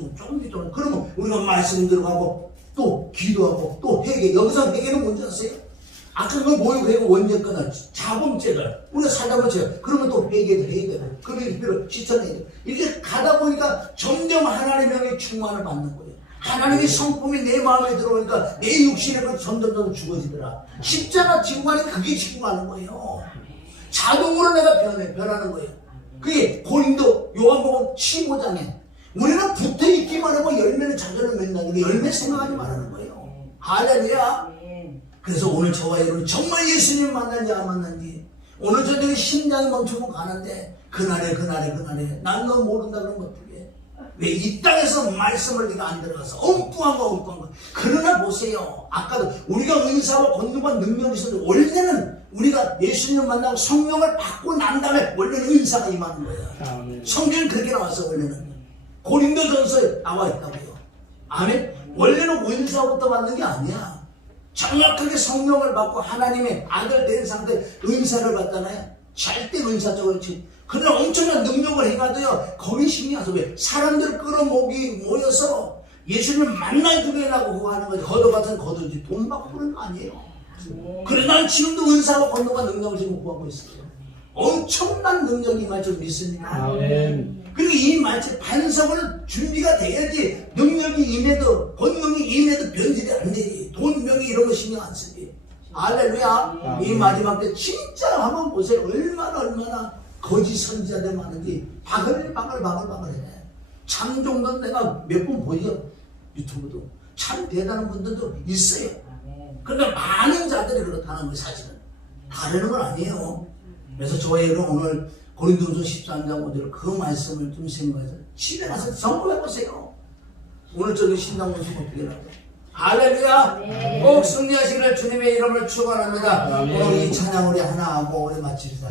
그러면 우리가 말씀 들어가고 또 기도하고 또 회개. 여기서 회개는 뭔지 아세요? 아까 그 모욕 회개 원전 끊어 자범죄를 우리가 살다 보죠. 그러면 또 회개도 해야 되고 그게 필요 실천해야 돼. 이렇게 가다 보니까 점점 하나님의 충만을 받는 거예요. 하나님의 성품이 내 마음에 들어오니까 내 육신에 점점 죽어지더라. 십자가 지고 가니까 그게 지고 가는 거예요. 자동으로 내가 변하는 거예요. 그게 고린도 요한복음 15장에 우리는 붙어있기만 하고 열매는 자전을 맺는 거 열매 생각하지 말라는 거예요. 할렐루야. 그래서 오늘 저와 여러분 정말 예수님 만난지 안 만난지 오늘 저녁에 심장이 멈추고 가는데 그날에 난 너 모른다 그러면 어떡해. 왜 이 땅에서 말씀을 네가 안 들어가서 엉뚱한 거 그러나 보세요. 아까도 우리가 은사와 권능과 능력이 있었는데 원래는 우리가 예수님 만나고 성령을 받고 난 다음에 원래는 은사가 임하는 거예요. 성경은 그렇게 나왔어. 원래는 고린도전서에 나와 있다고요. 아멘. 원래는 은사부터 받는 게 아니야. 정확하게 성령을 받고 하나님의 아들 된 상태 은사를 받잖아요. 절대 은사적으로 그러나 엄청난 능력을 해가도요 거기 신경 안 써. 왜? 사람들 모여서 예수님 만날 주게라고 그거 하는 거지. 걷어가서는 걷어지 돈 받고 그런 거 아니에요. 그래 난 지금도 은사와 권능과 능력을 지금 구하고 있어요. 엄청난 능력이 임할 줄 믿습니다. 아멘. 그리고 이 말씀 반석은 준비가 돼야지 능력이 임해도 권능이 임해도 변질이 안 되지. 돈 명이 이런 거 신경 안 쓰지. 할렐루야. 이 마지막 때 진짜 한번 보세요. 얼마나 거짓 선지자들 많은지 바글바글 해. 참 정도는 내가 몇 번 보죠. 유튜브도. 참 대단한 분들도 있어요. 그러니까 많은 자들이 그렇다는 거예요. 사실은. 다르는 건 아니에요. 그래서 저희는 오늘 고린도전서 13장 5절 그 말씀을 좀 생각해서 집에 가서 점검해보세요. 오늘 저기 신당 모습 어떻게 나요? 할렐루야. 꼭 승리하시기를 주님의 이름을 축원합니다. 오늘 이 찬양 우리 하나 하고 우리 마칩시다.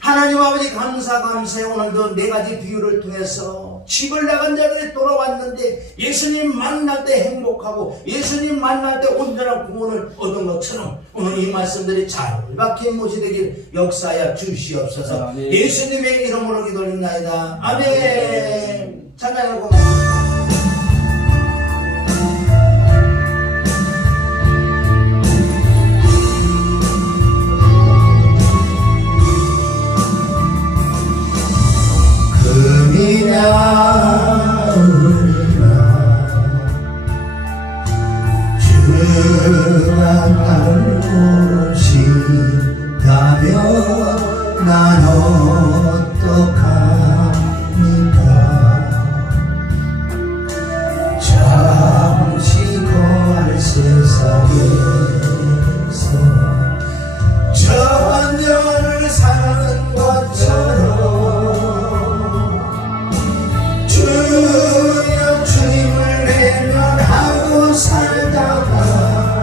하나님 아버지 감사해. 오늘도 네 가지 비유를 통해서 집을 나간 자들이 돌아왔는데 예수님 만날 때 행복하고 예수님 만날 때 온전한 구원을 얻은 것처럼 오늘 이 말씀들이 잘 박힌 못이 되길 역사하여 주시옵소서. 아멘. 예수님의 이름으로 기도드립니다. 아멘. 찬양하고 주가 나를 보신다면 난 어떡합니까. 잠시 거할 세상에서 전년을 사는 것처럼 주여 주님을 외면하고 살다가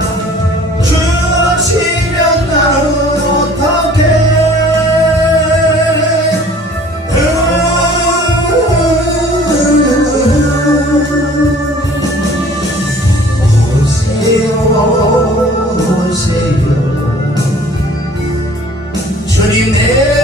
주 없이면 나는 어떡해. 오세요 주님 내